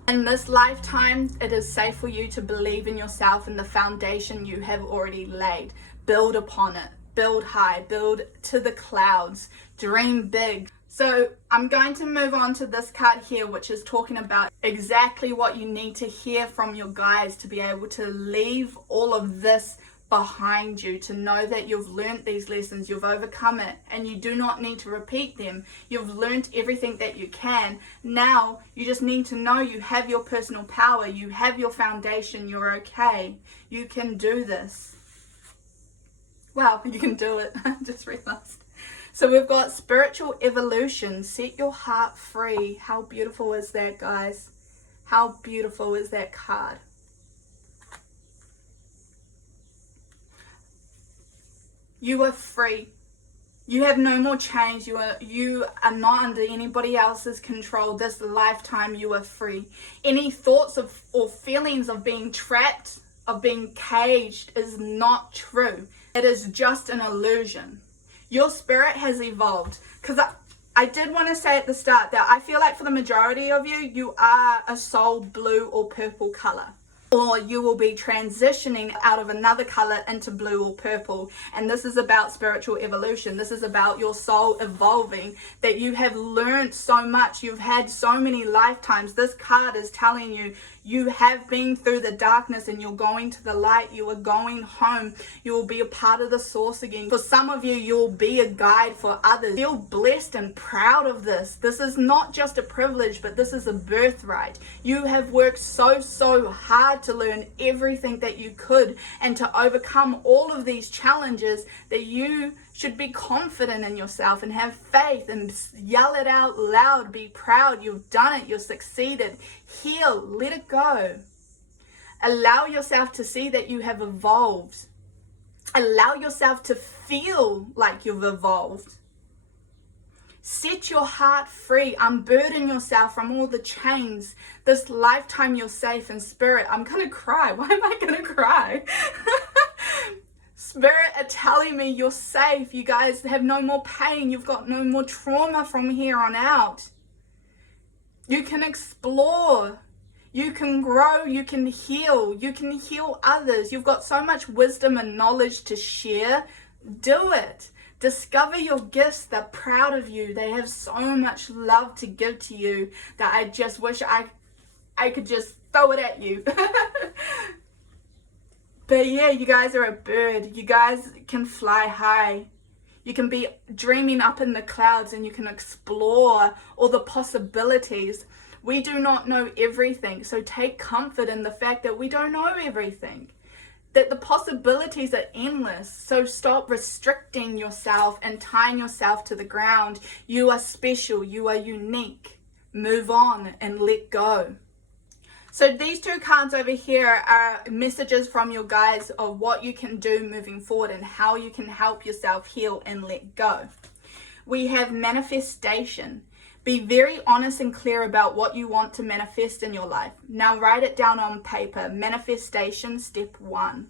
In this lifetime, it is safe for you to believe in yourself and the foundation you have already laid. Build upon it. Build high. Build to the clouds. Dream big. So I'm going to move on to this card here, which is talking about exactly what you need to hear from your guides to be able to leave all of this behind you, to know that you've learned these lessons, you've overcome it, and you do not need to repeat them. You've learned everything that you can. Now you just need to know you have your personal power, you have your foundation, you're okay. You can do this. Wow, you can do it. I just realized. So we've got spiritual evolution. Set your heart free. How beautiful is that, guys? How beautiful is that card? You are free. You have no more chains. You are not under anybody else's control. This lifetime you are free. Any thoughts of or feelings of being trapped, of being caged, is not true. It is just an illusion. Your spirit has evolved. Because I did want to say at the start that I feel like for the majority of you, you are a soul blue or purple color. Or you will be transitioning out of another color into blue or purple. And this is about spiritual evolution. This is about your soul evolving, that you have learned so much. You've had so many lifetimes. This card is telling you, you have been through the darkness and you're going to the light. You are going home. You will be a part of the source again. For some of you, you'll be a guide for others. Feel blessed and proud of this. This is not just a privilege, but this is a birthright. You have worked so hard to learn everything that you could and to overcome all of these challenges, that you should be confident in yourself and have faith and yell it out loud. Be proud. You've done it. You've succeeded. Heal. Let it go. Allow yourself to see that you have evolved. Allow yourself to feel like you've evolved. Set your heart free. Unburden yourself from all the chains. This lifetime you're safe in spirit. I'm going to cry. Why am I going to cry? Spirit are telling me you're safe. You guys have no more pain. You've got no more trauma from here on out. You can explore. You can grow. You can heal. You can heal others. You've got so much wisdom and knowledge to share. Do it. Discover your gifts. They're proud of you. They have so much love to give to you that I just wish I could just throw it at you. But yeah, you guys are a bird. You guys can fly high. You can be dreaming up in the clouds and you can explore all the possibilities. We do not know everything, so take comfort in the fact that we don't know everything. that the possibilities are endless. So stop restricting yourself and tying yourself to the ground. You are special. You are unique. Move on and let go. So these two cards over here are messages from your guides of what you can do moving forward and how you can help yourself heal and let go. We have manifestation. Be very honest and clear about what you want to manifest in your life. Now write it down on paper. Manifestation, step 1.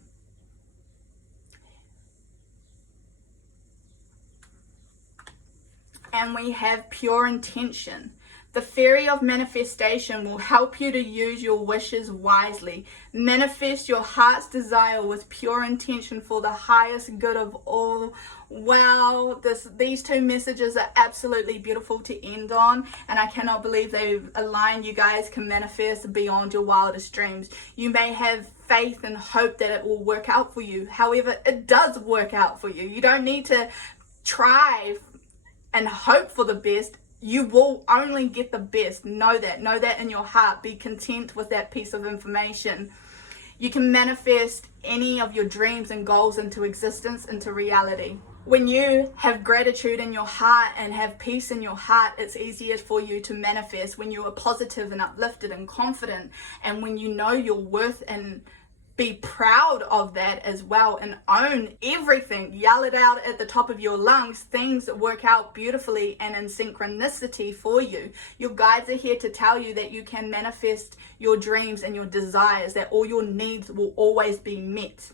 And we have pure intention. The fairy of manifestation will help you to use your wishes wisely. Manifest your heart's desire with pure intention for the highest good of all. Wow, these two messages are absolutely beautiful to end on, and I cannot believe they've aligned. You guys can manifest beyond your wildest dreams. You may have faith and hope that it will work out for you. However, it does work out for you. You don't need to try and hope for the best. You will only get the best. Know that in your heart. Be content with that piece of information. You can manifest any of your dreams and goals into existence, into reality. When you have gratitude in your heart and have peace in your heart, it's easier for you to manifest. When you are positive and uplifted and confident, and when you know your worth, and be proud of that as well, and own everything. Yell it out at the top of your lungs. Things work out beautifully and in synchronicity for you. Your guides are here to tell you that you can manifest your dreams and your desires, that all your needs will always be met.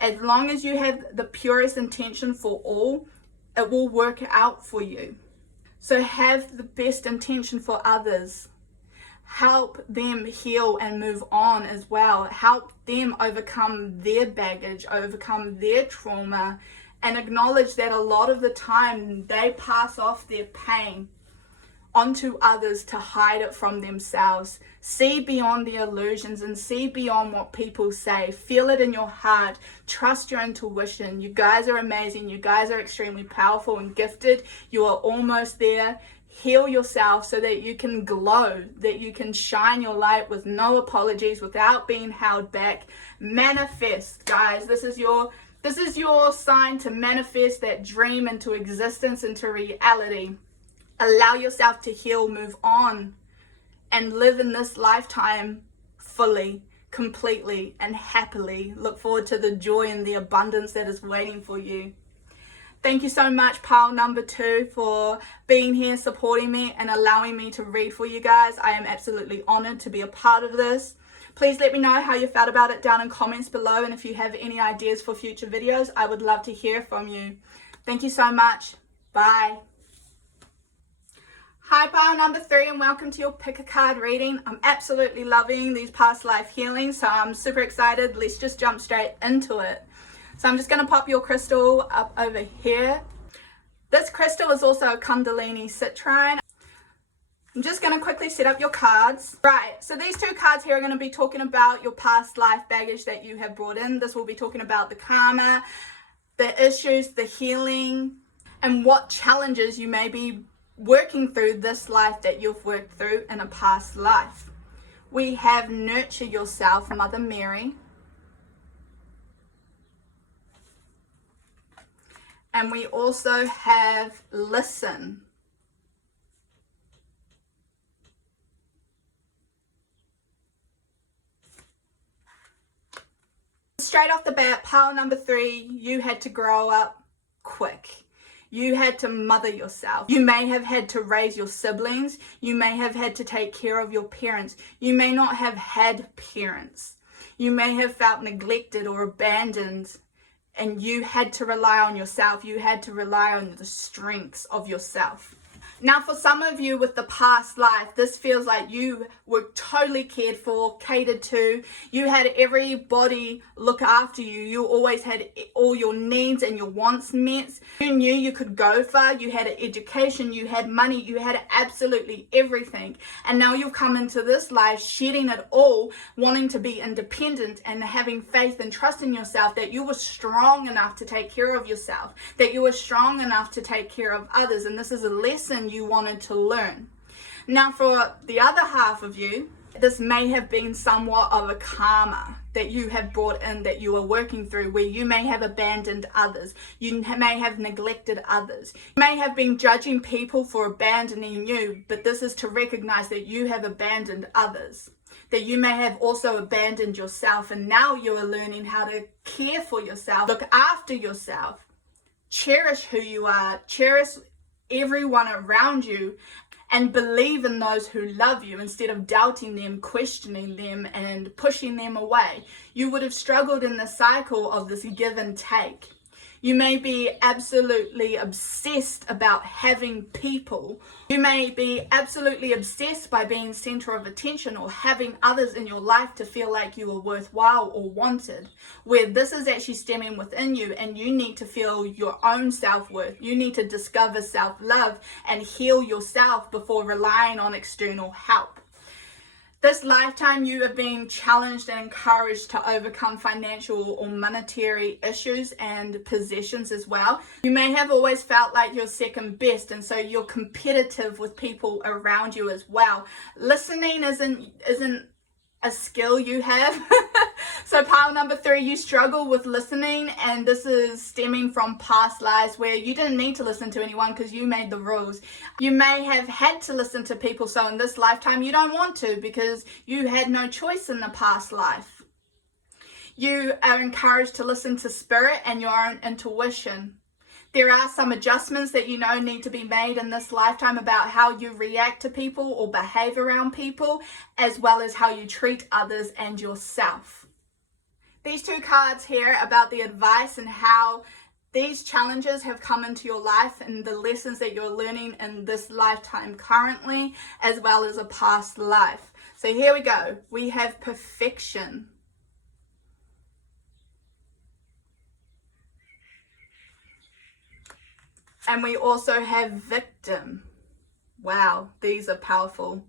As long as you have the purest intention for all, it will work out for you. So have the best intention for others. Help them heal and move on as well. Help them overcome their baggage, overcome their trauma, and acknowledge that a lot of the time they pass off their pain onto others to hide it from themselves. See beyond the illusions and see beyond what people say. Feel it in your heart. Trust your intuition. You guys are amazing. You guys are extremely powerful and gifted. You are almost there. Heal yourself so that you can glow, that you can shine your light with no apologies, without being held back. Manifest, guys. This is your sign to manifest that dream into existence, into reality. Allow yourself to heal, move on, and live in this lifetime fully, completely, and happily. Look forward to the joy and the abundance that is waiting for you. Thank you so much, pile number 2, for being here, supporting me, and allowing me to read for you guys. I am absolutely honored to be a part of this. Please let me know how you felt about it down in comments below, and if you have any ideas for future videos, I would love to hear from you. Thank you so much. Bye. Hi, pile number 3, and welcome to your pick a card reading. I'm absolutely loving these past life healings, so I'm super excited. Let's just jump straight into it. So I'm just going to pop your crystal up over here. This crystal is also a Kundalini citrine. I'm just going to quickly set up your cards. Right, so these two cards here are going to be talking about your past life baggage that you have brought in. This will be talking about the karma, the issues, the healing, and what challenges you may be working through this life that you've worked through in a past life. We have nurture yourself, Mother Mary. And we also have listen. Straight off the bat, pile number 3, you had to grow up quick. You had to mother yourself. You may have had to raise your siblings. You may have had to take care of your parents. You may not have had parents. You may have felt neglected or abandoned, and you had to rely on yourself. You had to rely on the strengths of yourself. Now, for some of you with the past life, this feels like you were totally cared for, catered to. You had everybody look after you. You always had all your needs and your wants met. You knew you could go far. You had an education. You had money. You had absolutely everything. And now you've come into this life shedding it all, wanting to be independent and having faith and trust in yourself, that you were strong enough to take care of yourself, that you were strong enough to take care of others. And this is a lesson you wanted to learn. Now, for the other half of you, This may have been somewhat of a karma that you have brought in, that you are working through, where you may have abandoned others, you may have neglected others, you may have been judging people for abandoning you, but this is to recognize that you have abandoned others, that you may have also abandoned yourself, and now you are learning how to care for yourself, look after yourself, cherish who you are, cherish everyone around you, and believe in those who love you instead of doubting them, questioning them, and pushing them away. You would have struggled in the cycle of this give and take. You may be absolutely obsessed about having people. You may be absolutely obsessed by being center of attention or having others in your life to feel like you are worthwhile or wanted, where this is actually stemming within you, and you need to feel your own self-worth. You need to discover self-love and heal yourself before relying on external help. This lifetime, you are being challenged and encouraged to overcome financial or monetary issues and possessions as well. You may have always felt like you're second best, and so you're competitive with people around you as well. Listening isn't a skill you have. So pile number 3, you struggle with listening, and this is stemming from past lives where you didn't need to listen to anyone because you made the rules. You may have had to listen to people, so in this lifetime you don't want to because you had no choice in the past life. You are encouraged to listen to spirit and your own intuition. There are some adjustments that you know need to be made in this lifetime about how you react to people or behave around people, as well as how you treat others and yourself. These 2 cards here about the advice and how these challenges have come into your life and the lessons that you're learning in this lifetime currently, as well as a past life. So here we go. We have perfection. And we also have victim. Wow, these are powerful.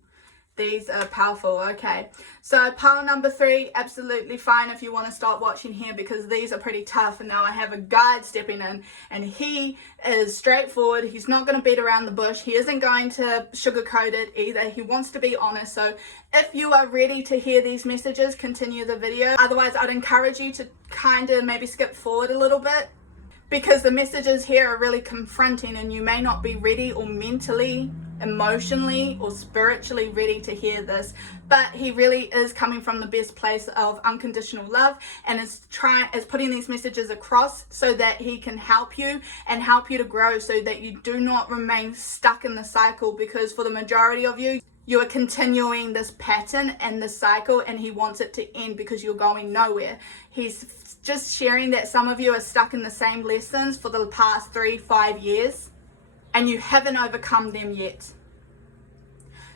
These are powerful. Okay, so pile number 3, absolutely fine if you want to start watching here, because these are pretty tough. And now I have a guide stepping in, and he is straightforward. He's not going to beat around the bush. He isn't going to sugarcoat it either. He wants to be honest. So if you are ready to hear these messages, continue the video. Otherwise, I'd encourage you to kind of maybe skip forward a little bit, because the messages here are really confronting, and you may not be ready or mentally, emotionally, or spiritually ready to hear this. But he really is coming from the best place of unconditional love, and is putting these messages across so that he can help you and help you to grow, so that you do not remain stuck in the cycle. Because for the majority of you, you are continuing this pattern and this cycle, and he wants it to end because you're going nowhere. He's just sharing that some of you are stuck in the same lessons for the past 3-5 years, and you haven't overcome them yet.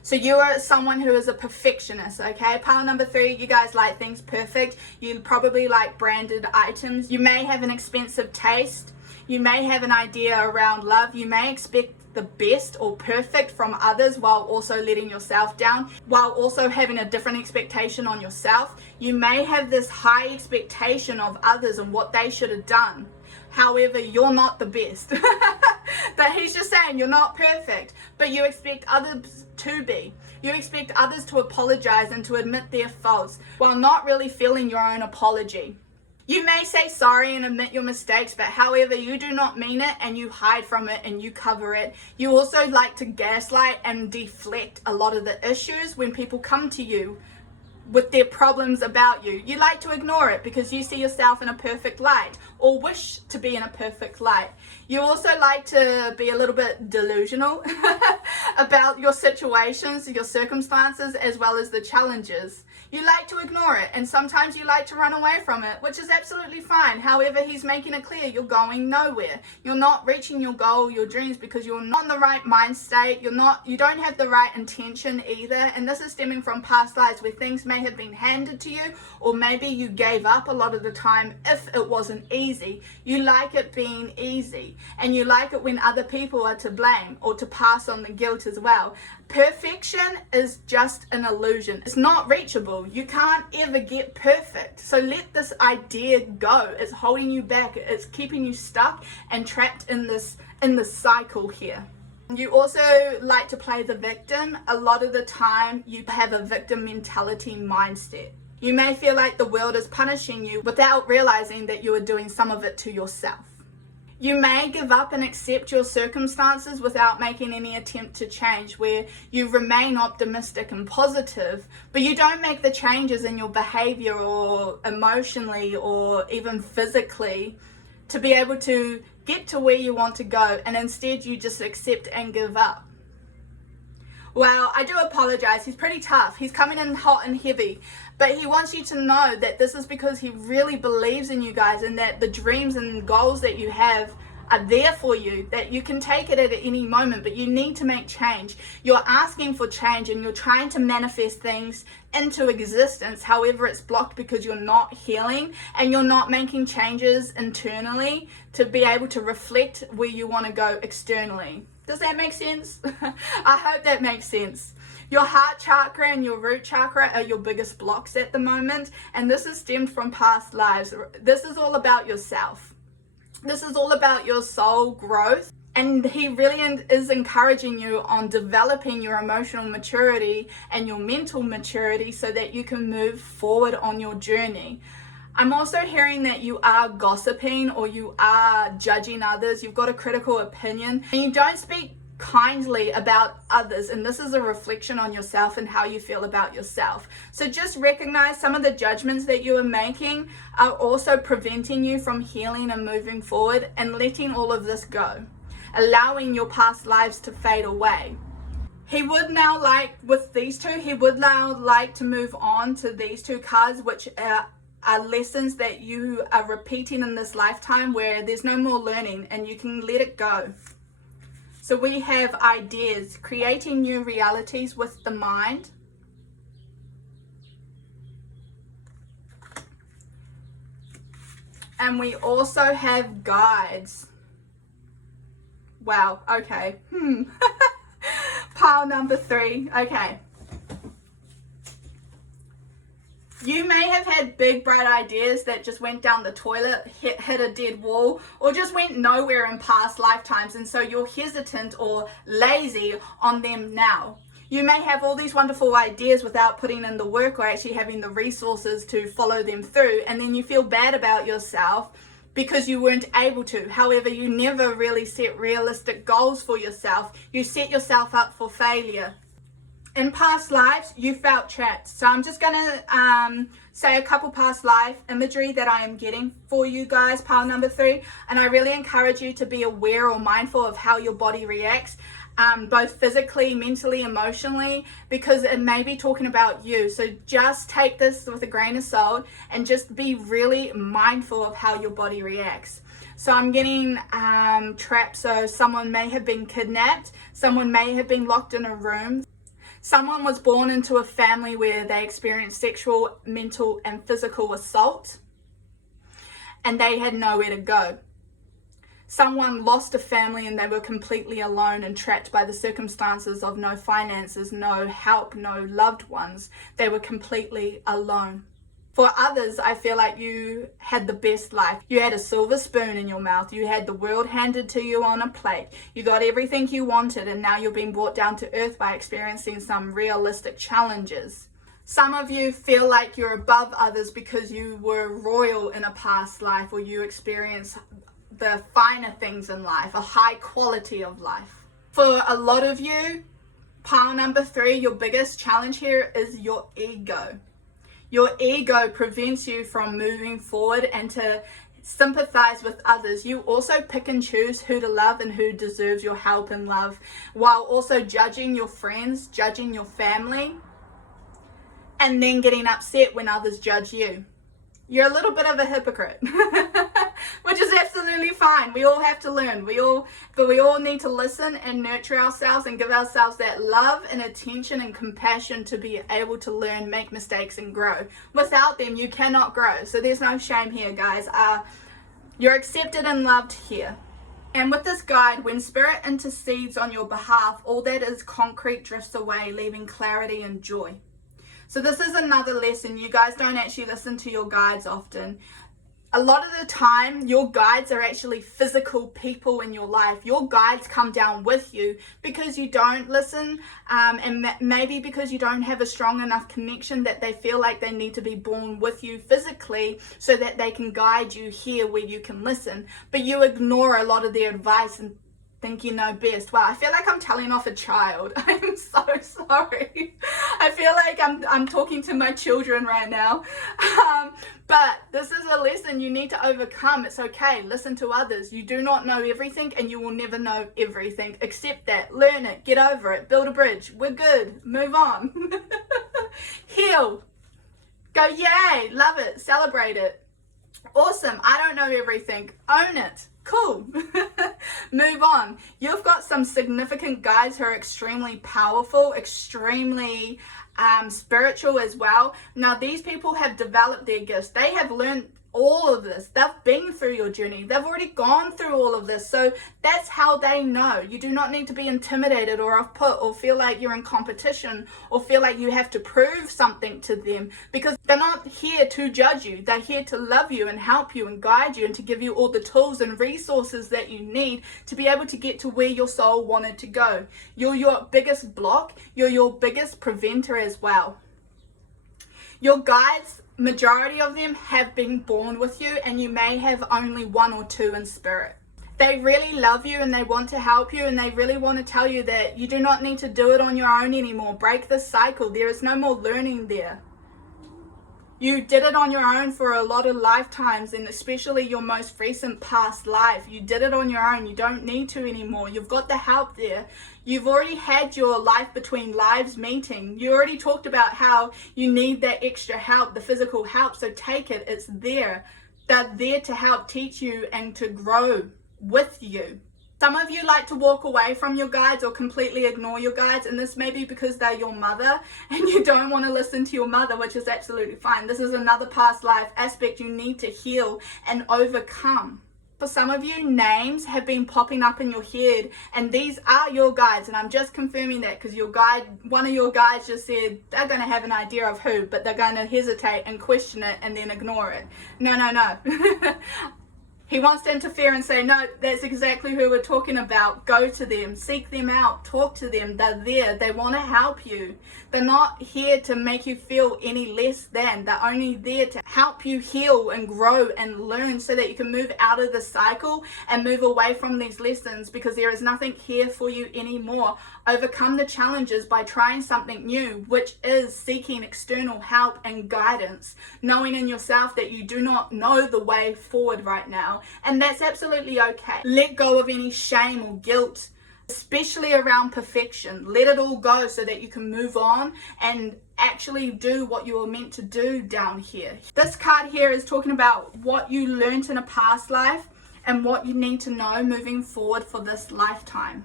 So you are someone who is a perfectionist, okay? Pile number 3, you guys like things perfect. You probably like branded items. You may have an expensive taste. You may have an idea around love. You may expect the best or perfect from others while also letting yourself down, while also having a different expectation on yourself. You may have this high expectation of others and what they should have done. However, you're not the best. That he's just saying you're not perfect, but you expect others to be. You expect others to apologize and to admit their faults while not really feeling your own apology. You may say sorry and admit your mistakes, but however, you do not mean it, and you hide from it and you cover it. You also like to gaslight and deflect a lot of the issues when people come to you with their problems about you. You like to ignore it because you see yourself in a perfect light, or wish to be in a perfect light. You also like to be a little bit delusional about your situations, your circumstances, as well as the challenges. You like to ignore it, and sometimes you like to run away from it, which is absolutely fine. However, he's making it clear you're going nowhere. You're not reaching your goal, your dreams, because you're not in the right mind state. You don't have the right intention either. And this is stemming from past lives where things may have been handed to you, or maybe you gave up a lot of the time if it wasn't easy. You like it being easy, and you like it when other people are to blame or to pass on the guilt as well. Perfection is just an illusion. It's not reachable. You can't ever get perfect. So let this idea go. It's holding you back. It's keeping you stuck and trapped in this cycle here. You also like to play the victim. A lot of the time you have a victim mentality mindset. You may feel like the world is punishing you without realizing that you are doing some of it to yourself. You may give up and accept your circumstances without making any attempt to change, where you remain optimistic and positive, but you don't make the changes in your behavior or emotionally or even physically to be able to get to where you want to go, and instead you just accept and give up. Well, I do apologize. He's pretty tough. He's coming in hot and heavy, but he wants you to know that this is because he really believes in you guys, and that the dreams and goals that you have are there for you, that you can take it at any moment, but you need to make change. You're asking for change and you're trying to manifest things into existence. However, it's blocked because you're not healing and you're not making changes internally to be able to reflect where you want to go externally. Does that make sense? I hope that makes sense. Your heart chakra and your root chakra are your biggest blocks at the moment, and this is stemmed from past lives. This is all about yourself. This is all about your soul growth, and he really is encouraging you on developing your emotional maturity and your mental maturity so that you can move forward on your journey. I'm also hearing that you are gossiping or you are judging others. You've got a critical opinion and you don't speak kindly about others, and this is a reflection on yourself and how you feel about yourself. So just recognize some of the judgments that you are making are also preventing you from healing and moving forward and letting all of this go, allowing your past lives to fade away. He would now like, with these two, he would now like to move on to these two cards, which are lessons that you are repeating in this lifetime, where there's no more learning and you can let it go. So we have ideas, creating new realities with the mind. And we also have guides. Wow, okay. Pile number 3, okay. You may have had big, bright ideas that just went down the toilet, hit a dead wall, or just went nowhere in past lifetimes, and so you're hesitant or lazy on them now. You may have all these wonderful ideas without putting in the work or actually having the resources to follow them through, and then you feel bad about yourself because you weren't able to. However, you never really set realistic goals for yourself. You set yourself up for failure. In past lives, you felt trapped. So I'm just going to say a couple past life imagery that I am getting for you guys, pile number 3. And I really encourage you to be aware or mindful of how your body reacts, both physically, mentally, emotionally, because it may be talking about you. So just take this with a grain of salt and just be really mindful of how your body reacts. So I'm getting trapped. So someone may have been kidnapped. Someone may have been locked in a room. Someone was born into a family where they experienced sexual, mental, and physical assault, and they had nowhere to go. Someone lost a family and they were completely alone and trapped by the circumstances of no finances, no help, no loved ones. They were completely alone. For others, I feel like you had the best life. You had a silver spoon in your mouth. You had the world handed to you on a plate. You got everything you wanted, and now you're being brought down to earth by experiencing some realistic challenges. Some of you feel like you're above others because you were royal in a past life, or you experienced the finer things in life, a high quality of life. For a lot of you, pile number 3, your biggest challenge here is your ego. Your ego prevents you from moving forward and to sympathize with others. You also pick and choose who to love and who deserves your help and love, while also judging your friends, judging your family, and then getting upset when others judge you. You're a little bit of a hypocrite, which is absolutely fine. We all have to learn. We all need to listen and nurture ourselves and give ourselves that love and attention and compassion to be able to learn, make mistakes, and grow. Without them, you cannot grow. So there's no shame here, guys. You're accepted and loved here. And with this guide, when spirit intercedes on your behalf, all that is concrete drifts away, leaving clarity and joy. So this is another lesson. You guys don't actually listen to your guides often. A lot of the time, your guides are actually physical people in your life. Your guides come down with you because you don't listen, and maybe because you don't have a strong enough connection that they feel like they need to be born with you physically so that they can guide you here where you can listen. But you ignore a lot of their advice and think you know best. Wow, I feel like I'm telling off a child. I'm so sorry. I feel like I'm talking to my children right now. But this is a lesson you need to overcome. It's okay. Listen to others. You do not know everything and you will never know everything. Accept that. Learn it. Get over it. Build a bridge. We're good. Move on. Heal. Go yay. Love it. Celebrate it. Awesome. I don't know everything. Own it. Cool. Move on. You've got some significant guides who are extremely powerful, extremely spiritual as well. Now, these people have developed their gifts. They have learned all of this. They've been through your journey. They've already gone through all of this. So that's how they know. You do not need to be intimidated or off put or feel like you're in competition or feel like you have to prove something to them, because they're not here to judge you. They're here to love you and help you and guide you and to give you all the tools and resources that you need to be able to get to where your soul wanted to go. You're your biggest block. You're your biggest preventer as well. Your guides, majority of them have been born with you, and you may have only one or two in spirit. They really love you and they want to help you, and they really want to tell you that you do not need to do it on your own anymore. Break this cycle. There is no more learning there. You did it on your own for a lot of lifetimes, and especially your most recent past life. You did it on your own. You don't need to anymore. You've got the help there. You've already had your life between lives meeting. You already talked about how you need that extra help, the physical help. So take it. It's there. They're there to help teach you and to grow with you. Some of you like to walk away from your guides or completely ignore your guides, and this may be because they're your mother and you don't want to listen to your mother, which is absolutely fine. This is another past life aspect you need to heal and overcome. For some of you, names have been popping up in your head, and these are your guides, and I'm just confirming that because your guide, one of your guides just said they're going to have an idea of who, but they're going to hesitate and question it and then ignore it. No. He wants to interfere and say, no, that's exactly who we're talking about. Go to them, seek them out, talk to them. They're there. They want to help you. They're not here to make you feel any less than. They're only there to help you heal and grow and learn so that you can move out of the cycle and move away from these lessons, because there is nothing here for you anymore. Overcome the challenges by trying something new, which is seeking external help and guidance, knowing in yourself that you do not know the way forward right now. And that's absolutely okay. Let go of any shame or guilt, especially around perfection. Let it all go so that you can move on and actually do what you were meant to do down here. This card here is talking about what you learned in a past life and what you need to know moving forward for this lifetime.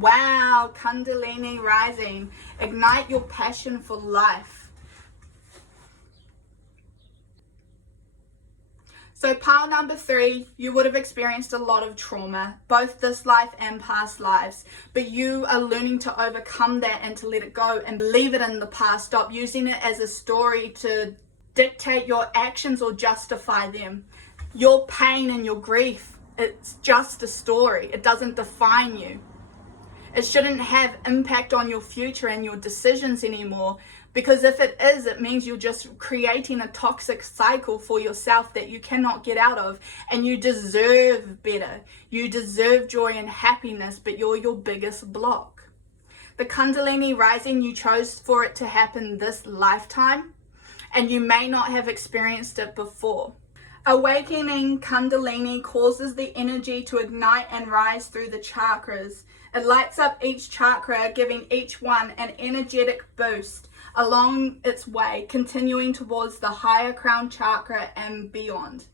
Wow, Kundalini rising. Ignite your passion for life. So pile number 3, you would have experienced a lot of trauma, both this life and past lives, but you are learning to overcome that and to let it go and leave it in the past. Stop using it as a story to dictate your actions or justify them. Your pain and your grief, it's just a story. It doesn't define you. It shouldn't have impact on your future and your decisions anymore, because if it is, it means you're just creating a toxic cycle for yourself that you cannot get out of, and you deserve better. You deserve joy and happiness, but you're your biggest block. The Kundalini rising, you chose for it to happen this lifetime, and you may not have experienced it before. Awakening Kundalini causes the energy to ignite and rise through the chakras. It lights up each chakra, giving each one an energetic boost along its way, continuing towards the higher crown chakra and beyond.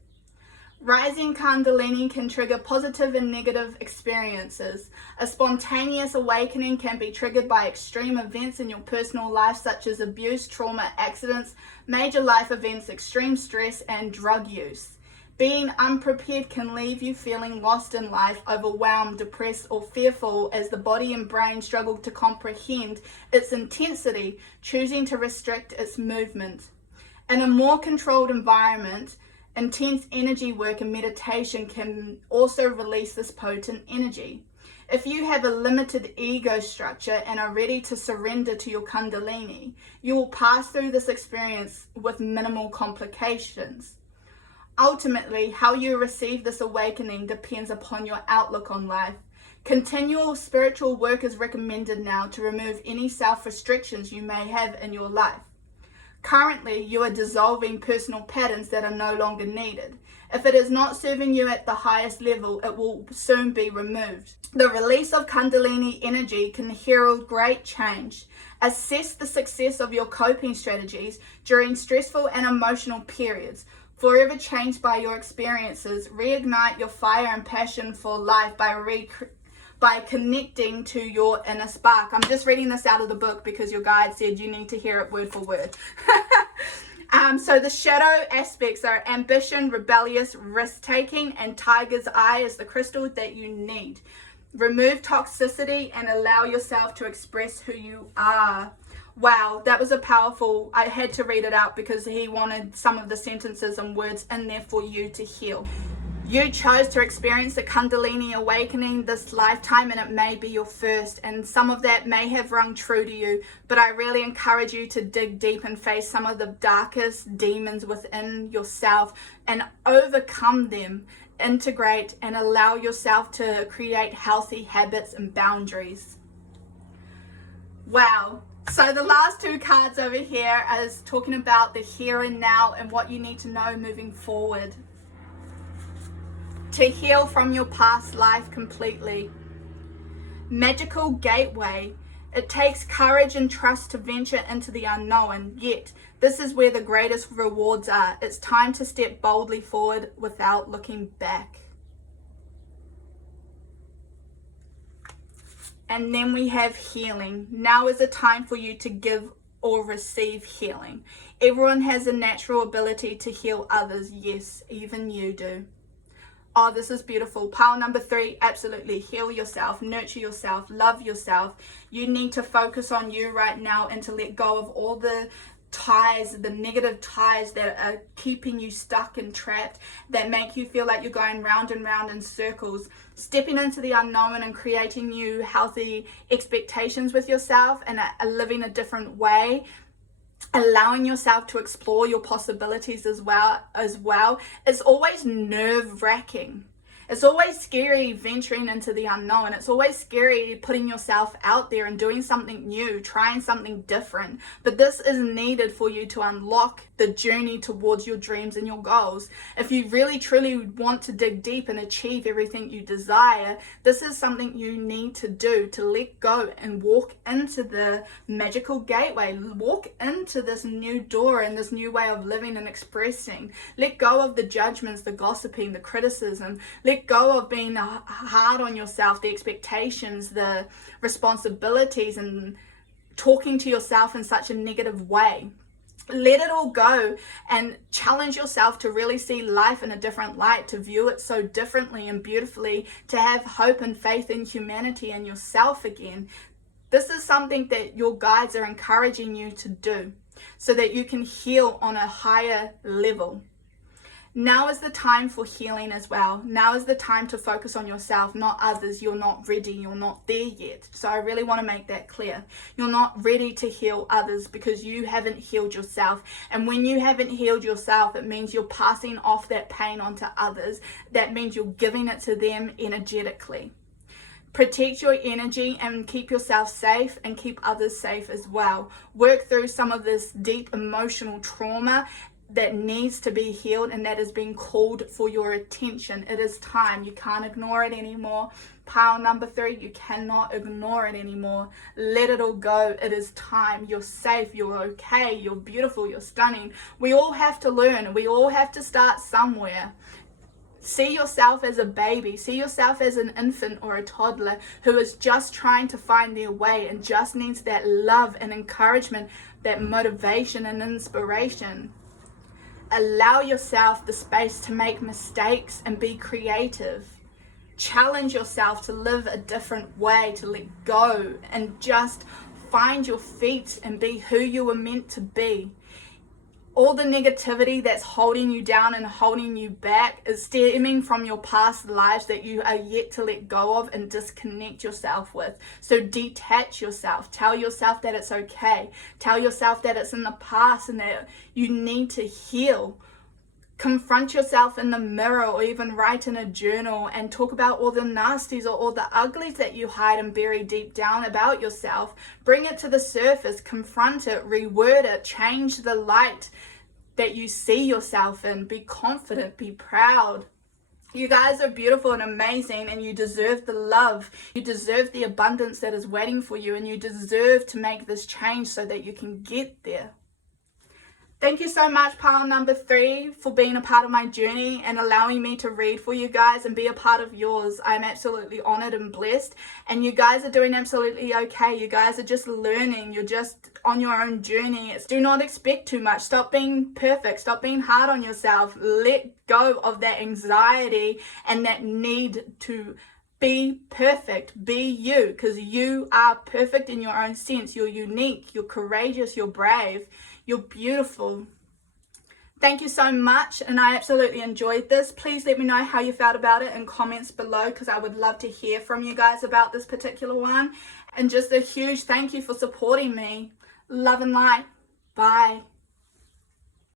Rising Kundalini can trigger positive and negative experiences. A spontaneous awakening can be triggered by extreme events in your personal life, such as abuse, trauma, accidents, major life events, extreme stress, and drug use. Being unprepared can leave you feeling lost in life, overwhelmed, depressed, or fearful as the body and brain struggle to comprehend its intensity, choosing to restrict its movement. In a more controlled environment, Intense energy work and meditation can also release this potent energy. If you have a limited ego structure and are ready to surrender to your Kundalini, you will pass through this experience with minimal complications. Ultimately, how you receive this awakening depends upon your outlook on life. Continual spiritual work is recommended now to remove any self-restrictions you may have in your life. Currently, you are dissolving personal patterns that are no longer needed. If it is not serving you at the highest level, it will soon be removed. The release of Kundalini energy can herald great change. Assess the success of your coping strategies during stressful and emotional periods. Forever changed by your experiences, reignite your fire and passion for life by connecting to your inner spark. I'm just reading this out of the book because your guide said you need to hear it word for word. So the shadow aspects are ambition, rebellious, risk-taking, and tiger's eye is the crystal that you need. Remove toxicity and allow yourself to express who you are. Wow, that was a powerful, I had to read it out because he wanted some of the sentences and words in there for you to heal. You chose to experience the Kundalini awakening this lifetime, and it may be your first, and some of that may have rung true to you, but I really encourage you to dig deep and face some of the darkest demons within yourself and overcome them, integrate, and allow yourself to create healthy habits and boundaries. Wow. So the last two cards over here is talking about the here and now and what you need to know moving forward to heal from your past life completely. Magical gateway. It takes courage and trust to venture into the unknown, yet this is where the greatest rewards are. It's time to step boldly forward without looking back. And then we have healing. Now is the time for you to give or receive healing. Everyone has a natural ability to heal others. Yes, even you do. Oh, this is beautiful. Pile number 3, absolutely. Heal yourself, nurture yourself, love yourself. You need to focus on you right now and to let go of all the ties, the negative ties that are keeping you stuck and trapped, that make you feel like you're going round and round in circles. Stepping into the unknown and creating new healthy expectations with yourself and living a different way. Allowing yourself to explore your possibilities as well. It's always nerve-wracking. It's always scary venturing into the unknown. It's always scary putting yourself out there and doing something new, trying something different. But this is needed for you to unlock the journey towards your dreams and your goals. If you really truly want to dig deep and achieve everything you desire, this is something you need to do, to let go and walk into the magical gateway. Walk into this new door and this new way of living and expressing. Let go of the judgments, the gossiping, the criticism. Let go of being hard on yourself, the expectations, the responsibilities, and talking to yourself in such a negative way. Let it all go and challenge yourself to really see life in a different light, to view it so differently and beautifully, to have hope and faith in humanity and yourself again. This is something that your guides are encouraging you to do so that you can heal on a higher level. Now is the time for healing as well. Now is the time to focus on yourself, not others. You're not ready. You're not there yet. So I really want to make that clear. You're not ready to heal others because you haven't healed yourself. And when you haven't healed yourself, it means you're passing off that pain onto others. That means you're giving it to them energetically. Protect your energy and keep yourself safe and keep others safe as well. Work through some of this deep emotional trauma that needs to be healed and that is being called for your attention. It is time. You can't ignore it anymore. Pile number 3, you cannot ignore it anymore. Let it all go. It is time. You're safe. You're okay. You're beautiful. You're stunning. We all have to learn. We all have to start somewhere. See yourself as a baby. See yourself as an infant or a toddler who is just trying to find their way and just needs that love and encouragement, that motivation and inspiration. Allow yourself the space to make mistakes and be creative. Challenge yourself to live a different way, to let go and just find your feet and be who you were meant to be. All the negativity that's holding you down and holding you back is stemming from your past lives that you are yet to let go of and disconnect yourself with. So detach yourself. Tell yourself that it's okay. Tell yourself that it's in the past and that you need to heal. Confront yourself in the mirror, or even write in a journal and talk about all the nasties or all the uglies that you hide and bury deep down about yourself. Bring it to the surface, confront it, reword it, change the light that you see yourself in. Be confident, be proud. You guys are beautiful and amazing, and you deserve the love. You deserve the abundance that is waiting for you, and you deserve to make this change so that you can get there. Thank you so much, pile number 3, for being a part of my journey and allowing me to read for you guys and be a part of yours. I'm absolutely honored and blessed, and you guys are doing absolutely okay. You guys are just learning. You're just on your own journey. Do not expect too much. Stop being perfect. Stop being hard on yourself. Let go of that anxiety and that need to be perfect. Be you, because you are perfect in your own sense. You're unique. You're courageous. You're brave. You're beautiful. Thank you so much, and I absolutely enjoyed this. Please let me know how you felt about it in comments below, because I would love to hear from you guys about this particular one. And just a huge thank you for supporting me. Love and light. Bye.